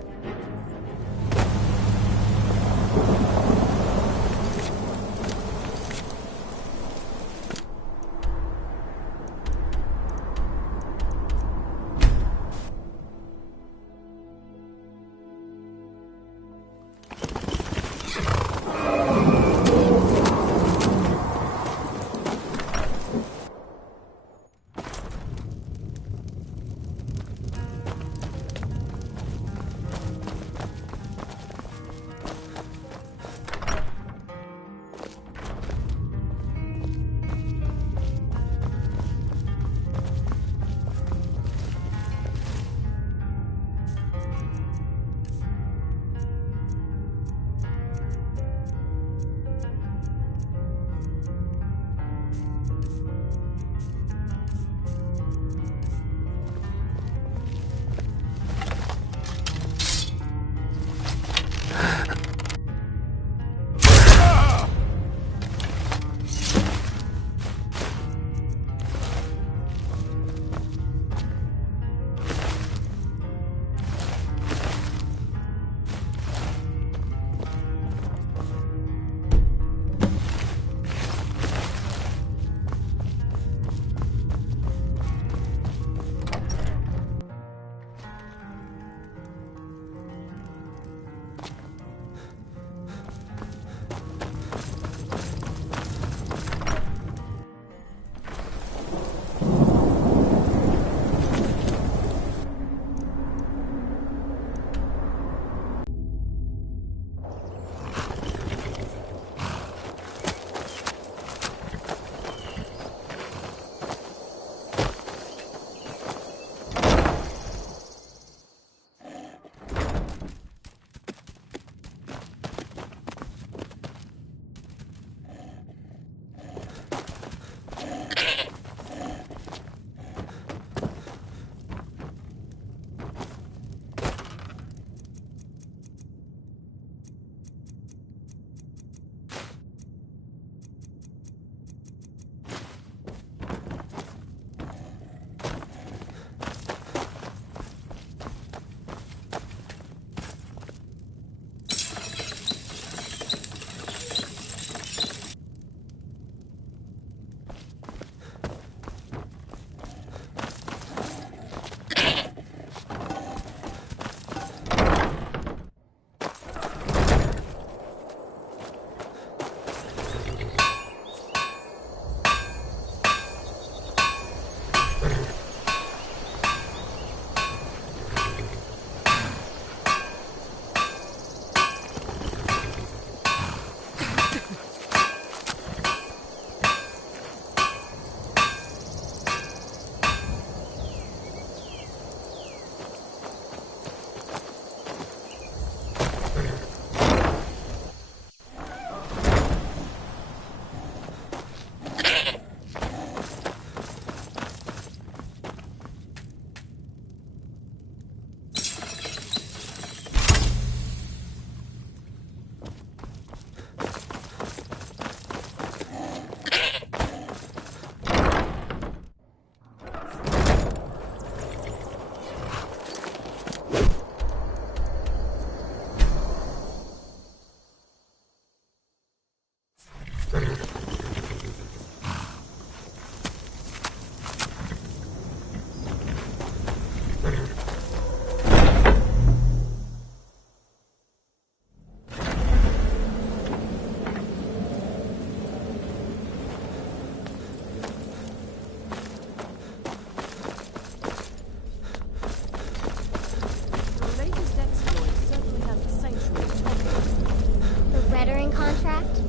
contract?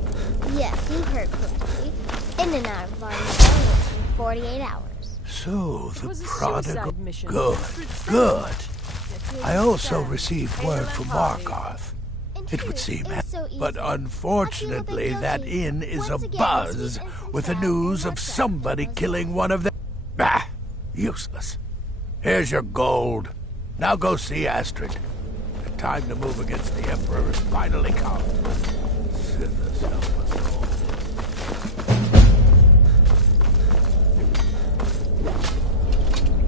Yes, you heard correctly. In and out of our less than 48 hours. So, the was a prodigal... suicide mission. Good, good. I also received word from Markarth. It would seem, but unfortunately that inn is abuzz with the news of somebody killing one of them. Bah! Useless. Here's your gold. Now go see Astrid. The time to move against the Emperor has finally come. Sinners help us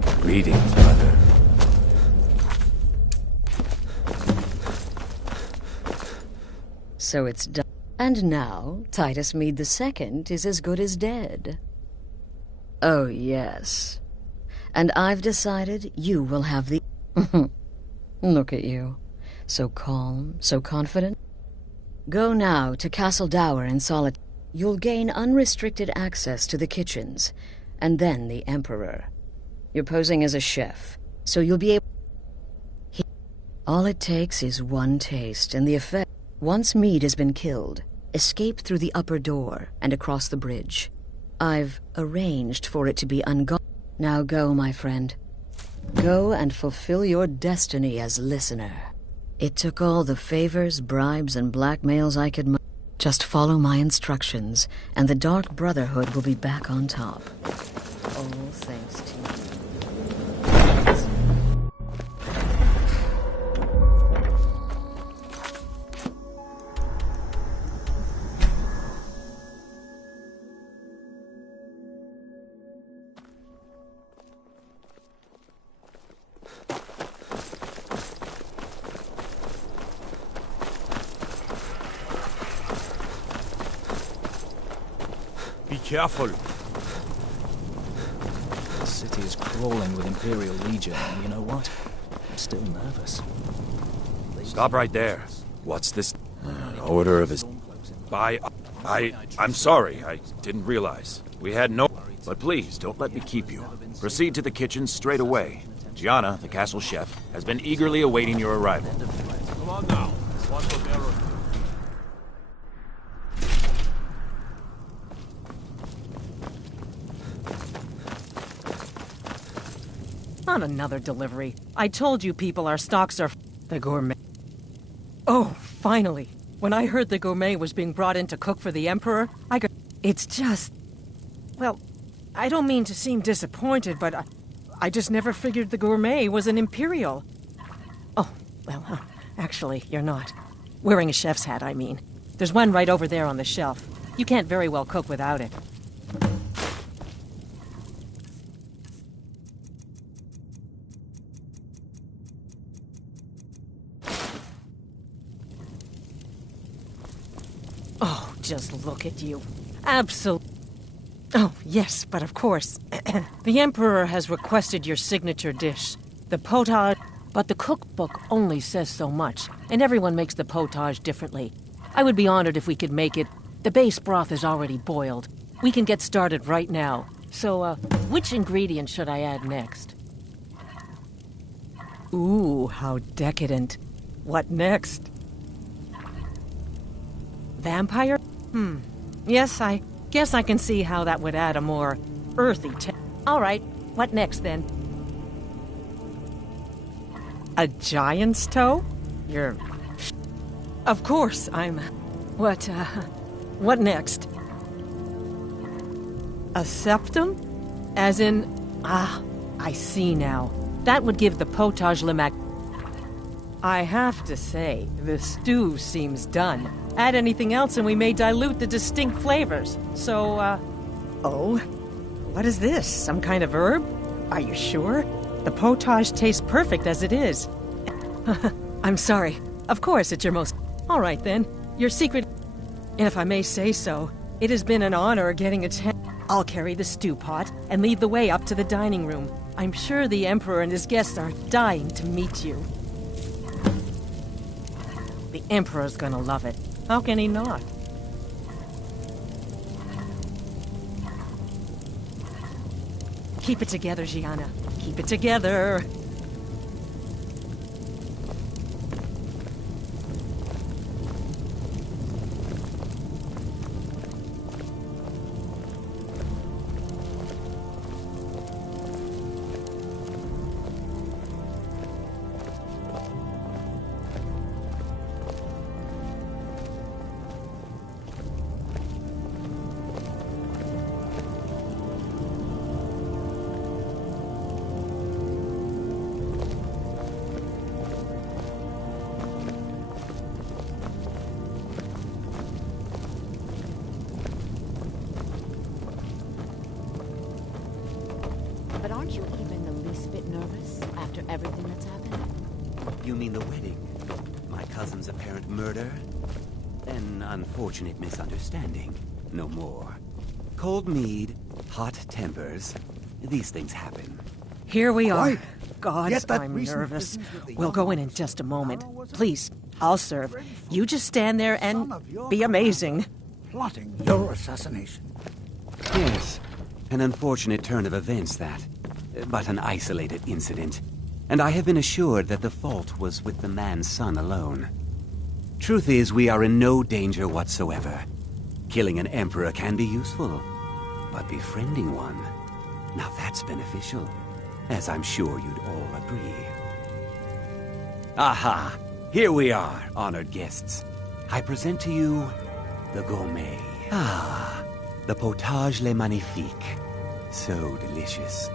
all. Greetings, brother. So it's done. And now, Titus Mead II is as good as dead. Oh, yes. And I've decided you will have the... Look at you. So calm, so confident. Go now to Castle Dower in Solitude. You'll gain unrestricted access to the kitchens, and then the Emperor. You're posing as a chef, so you'll be able... All it takes is one taste, and the effect... Once Mead has been killed, escape through the upper door and across the bridge. I've arranged for it to be unguarded. Now go, my friend. Go and fulfill your destiny as listener. It took all the favors, bribes, and blackmails I could... Just follow my instructions, and the Dark Brotherhood will be back on top. All thanks to you. Be careful. The city is crawling with Imperial Legion, and you know what? I'm still nervous. Stop right there. What's this? An order of his... I'm sorry. I didn't realize. We had no... But please, don't let me keep you. Proceed to the kitchen straight away. Gianna, the castle chef, has been eagerly awaiting your arrival. Come on now. One more error. Not another delivery. I told you people our stocks are... The gourmet... Oh, finally. When I heard the gourmet was being brought in to cook for the Emperor, I could... It's just... Well, I don't mean to seem disappointed, but I just never figured the gourmet was an Imperial. Oh, well, actually, you're not. Wearing a chef's hat, I mean. There's one right over there on the shelf. You can't very well cook without it. Oh, just look at you. Absolutely. Oh, yes, but of course. The Emperor has requested your signature dish, the potage, but the cookbook only says so much, and everyone makes the potage differently. I would be honored if we could make it. The base broth is already boiled. We can get started right now. So, which ingredient should I add next? Ooh, how decadent. What next? Vampire? Yes, I guess I can see how that would add a more earthy taste. All right, what next then? A giant's toe? You're... Of course, I'm... What next? A septum? As in... I see now. That would give the potage le mac... I have to say, the stew seems done. Add anything else and we may dilute the distinct flavors. So, Oh? What is this? Some kind of herb? Are you sure? The potage tastes perfect as it is. I'm sorry. Of course, it's your most... All right, then. Your secret... And if I may say so, it has been an honor getting a chance... I'll carry the stew pot and lead the way up to the dining room. I'm sure the Emperor and his guests are dying to meet you. The Emperor's gonna love it. How can he not? Keep it together, Gianna. Keep it together. after everything that's happened? You mean the wedding? My cousin's apparent murder? An unfortunate misunderstanding. No more. Cold mead, hot tempers. These things happen. Here we are. Why? God, Yet that I'm recent nervous. business with the We'll go in just a moment. Please, I'll serve. You just stand there and be amazing. Plotting your assassination. Yes, an unfortunate turn of events, that. But an isolated incident. And I have been assured that the fault was with the man's son alone. Truth is, we are in no danger whatsoever. Killing an emperor can be useful, but befriending one, now that's beneficial, as I'm sure you'd all agree. Aha! Here we are, honored guests. I present to you the gourmet. Ah, the potage le magnifique. So delicious.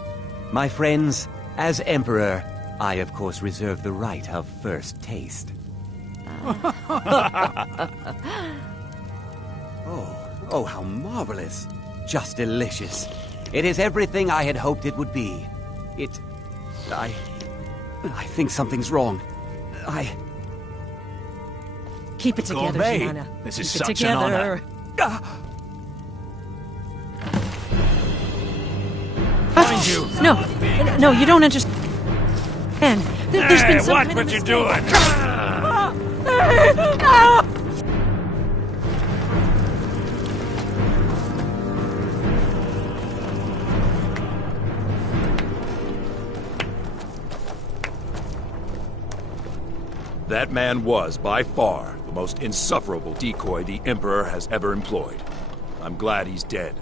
My friends, as emperor, I of course reserve the right of first taste. Oh, how marvelous. Just delicious. It is everything I had hoped it would be. I think something's wrong. Keep it together, Gourmet. Gianna. This is Keep it such an honor. together. Find you! No, you don't understand. There's been some watch kind what of you're mistake. doing! That man was, by far, the most insufferable decoy the Emperor has ever employed. I'm glad he's dead.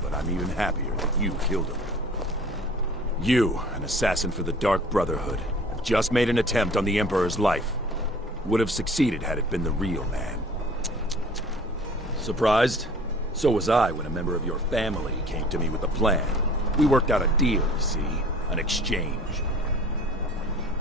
But I'm even happier that you killed him. You, an assassin for the Dark Brotherhood, have just made an attempt on the Emperor's life. Would have succeeded had it been the real man. Surprised? So was I when a member of your family came to me with a plan. We worked out a deal, you see. An exchange.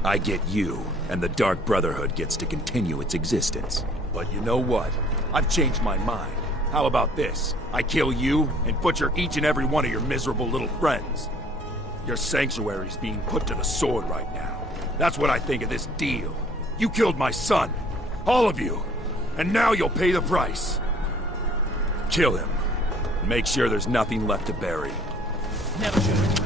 I get you, and the Dark Brotherhood gets to continue its existence. But you know what? I've changed my mind. How about this? I kill you, and butcher each and every one of your miserable little friends. Your sanctuary's being put to the sword right now. That's what I think of this deal. You killed my son. All of you. And now you'll pay the price. Kill him. Make sure there's nothing left to bury. Never should.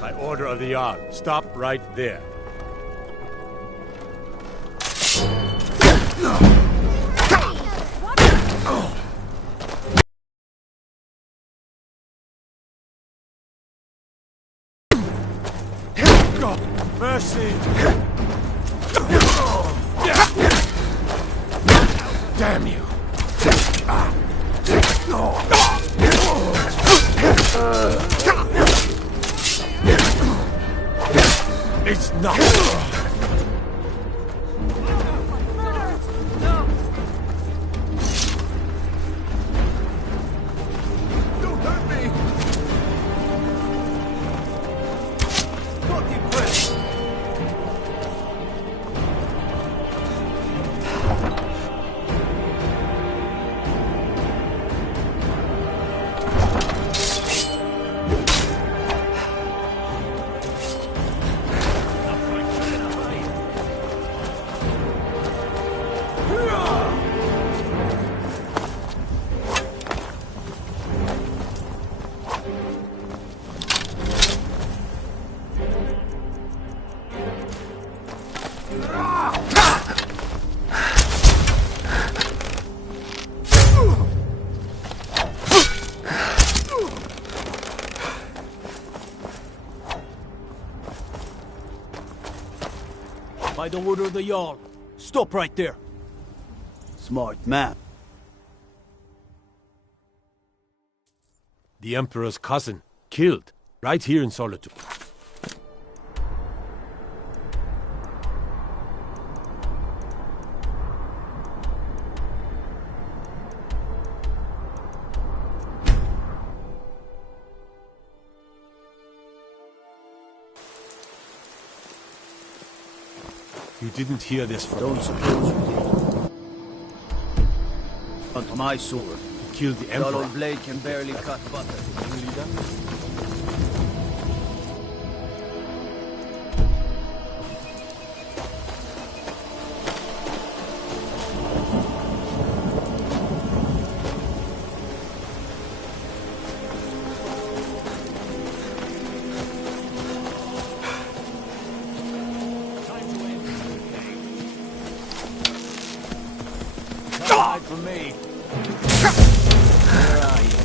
By order of the Ark, stop right there. Mercy! Damn you! It's not. Don't hurt me! Fucking press! By the order of the Jarl. Stop right there. Smart man. The Emperor's cousin, killed, right here in Solitude. You didn't hear this from Don't suppose you did. On my sword. He killed the Emperor. Dull blade can barely cut butter. For me. Where are you?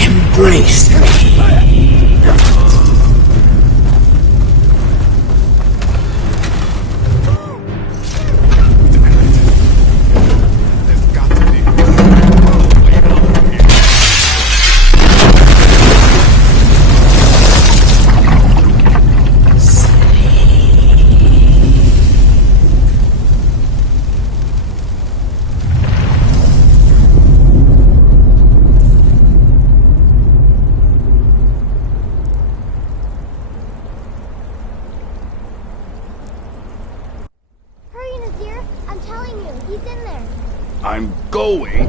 Embrace me. I'm going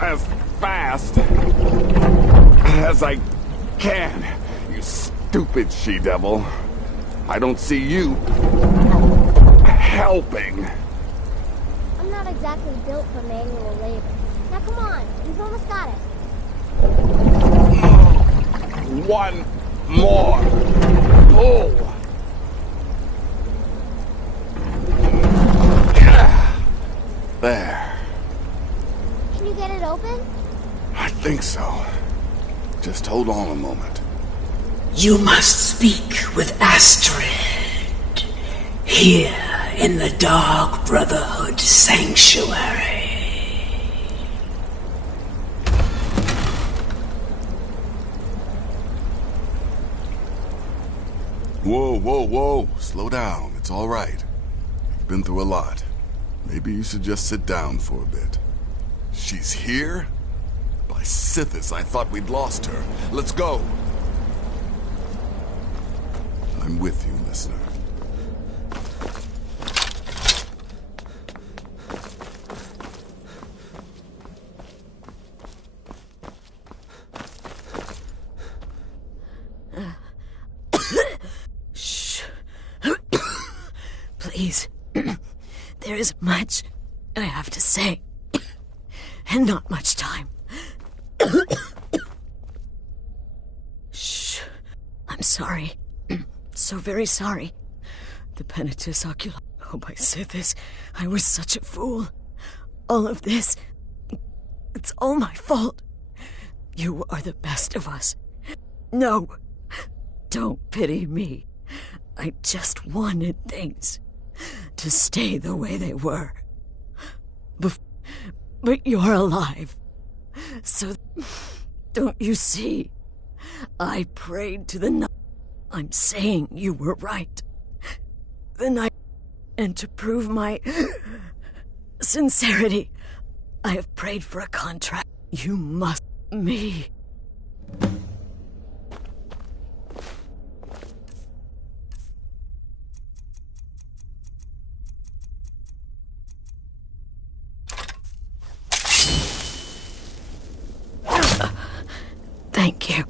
as fast as I can, you stupid she-devil. I don't see you helping. I'm not exactly built for manual labor. Now come on, we've almost got it. One more pull. There. Can you get it open? I think so. Just hold on a moment. You must speak with Astrid. Here in the Dark Brotherhood Sanctuary. Whoa, whoa, whoa. Slow down. It's all right. You've been through a lot. Maybe you should just sit down for a bit. She's here? By Sithis, I thought we'd lost her. Let's go. I'm with you, listener. Shh. Please. There is much I have to say, and not much time. Shh. I'm sorry. So very sorry. The Penitus Oculi. Oh, my Sithis, I was such a fool. All of this, it's all my fault. You are the best of us. No, don't pity me. I just wanted things to stay the way they were. But you're alive. So, don't you see? I prayed to the night. I'm saying you were right. The night. And to prove my sincerity, I have prayed for a contract. You must me. Thank you.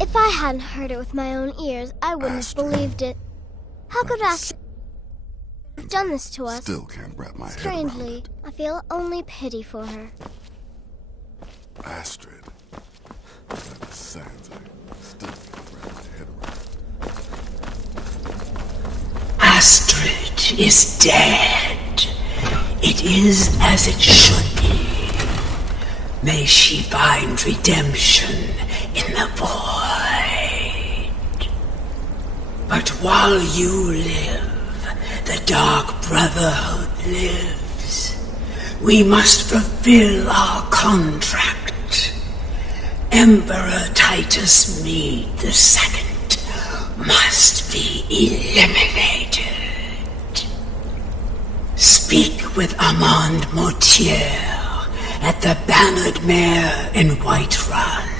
If I hadn't heard it with my own ears, I wouldn't have believed it. How could Astrid have done this to us? Still can't wrap my head Strangely, around it. I feel only pity for her. Astrid. That sounds I still can't wrap my head around. Astrid is dead. It is as it should be. May she find redemption in the void. But while you live, the Dark Brotherhood lives. We must fulfill our contract. Emperor Titus Mede II must be eliminated. Speak with Armand Mortier at the Bannered Mare in Whiterun.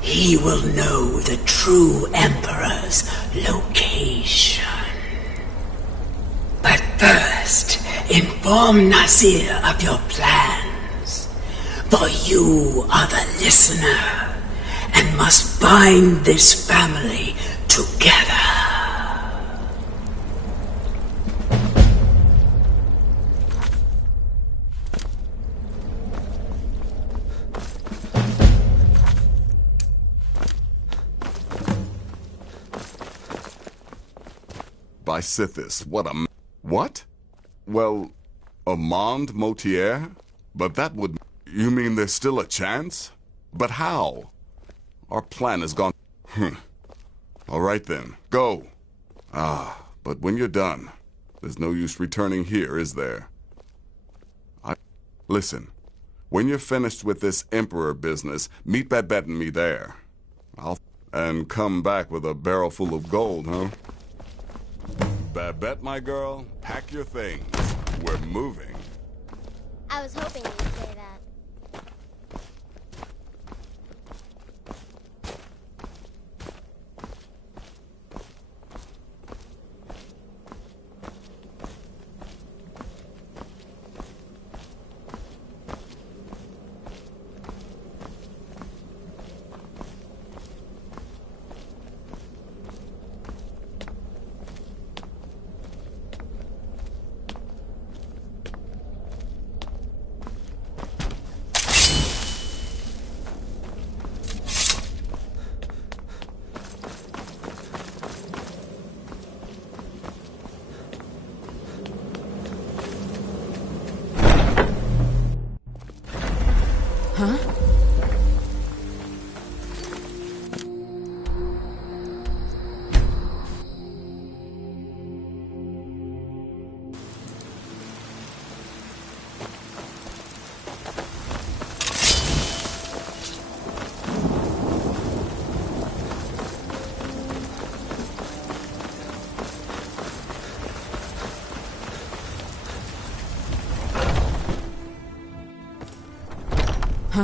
He will know the true Emperor's location. But first, inform Nazir of your plans, for you are the listener and must bind this family together. By Sithis, what a... What? Well, Armand Mortier? But that would... You mean there's still a chance? But how? Our plan has gone... All right then, go. But when you're done, there's no use returning here, is there? Listen, when you're finished with this Emperor business, meet Babette and me there. And come back with a barrel full of gold, huh? Babette, my girl, pack your things. We're moving. I was hoping you'd say that.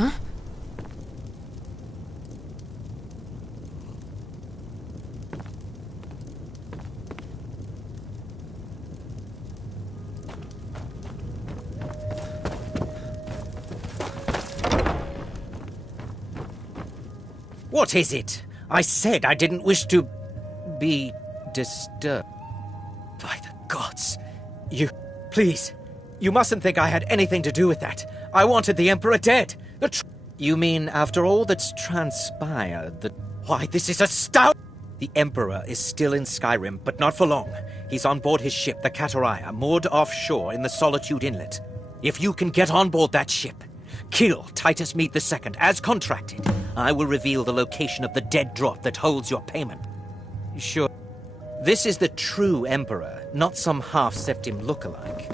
Huh? What is it? I said I didn't wish to be disturbed. By the gods. Please. You mustn't think I had anything to do with that. I wanted the Emperor dead. You mean after all that's transpired, why, this is astounding! The Emperor is still in Skyrim, but not for long. He's on board his ship, the Kataraya, moored offshore in the Solitude Inlet. If you can get on board that ship, kill Titus Mead II, as contracted, I will reveal the location of the dead drop that holds your payment. Sure. This is the true Emperor, not some half-septim lookalike.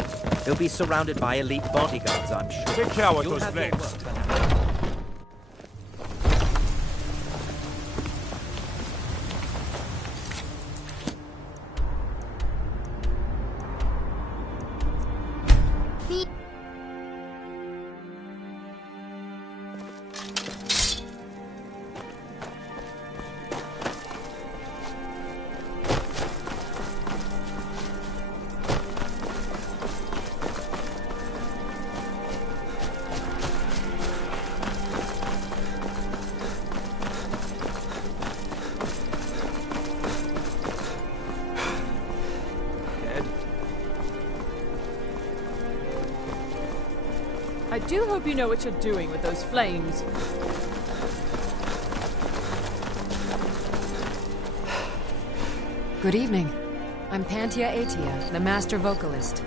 He'll be surrounded by elite bodyguards, I'm sure. Take care with You'll those have your flames. work cut out. I do hope you know what you're doing with those flames. Good evening. I'm Pantia Atia, the master vocalist.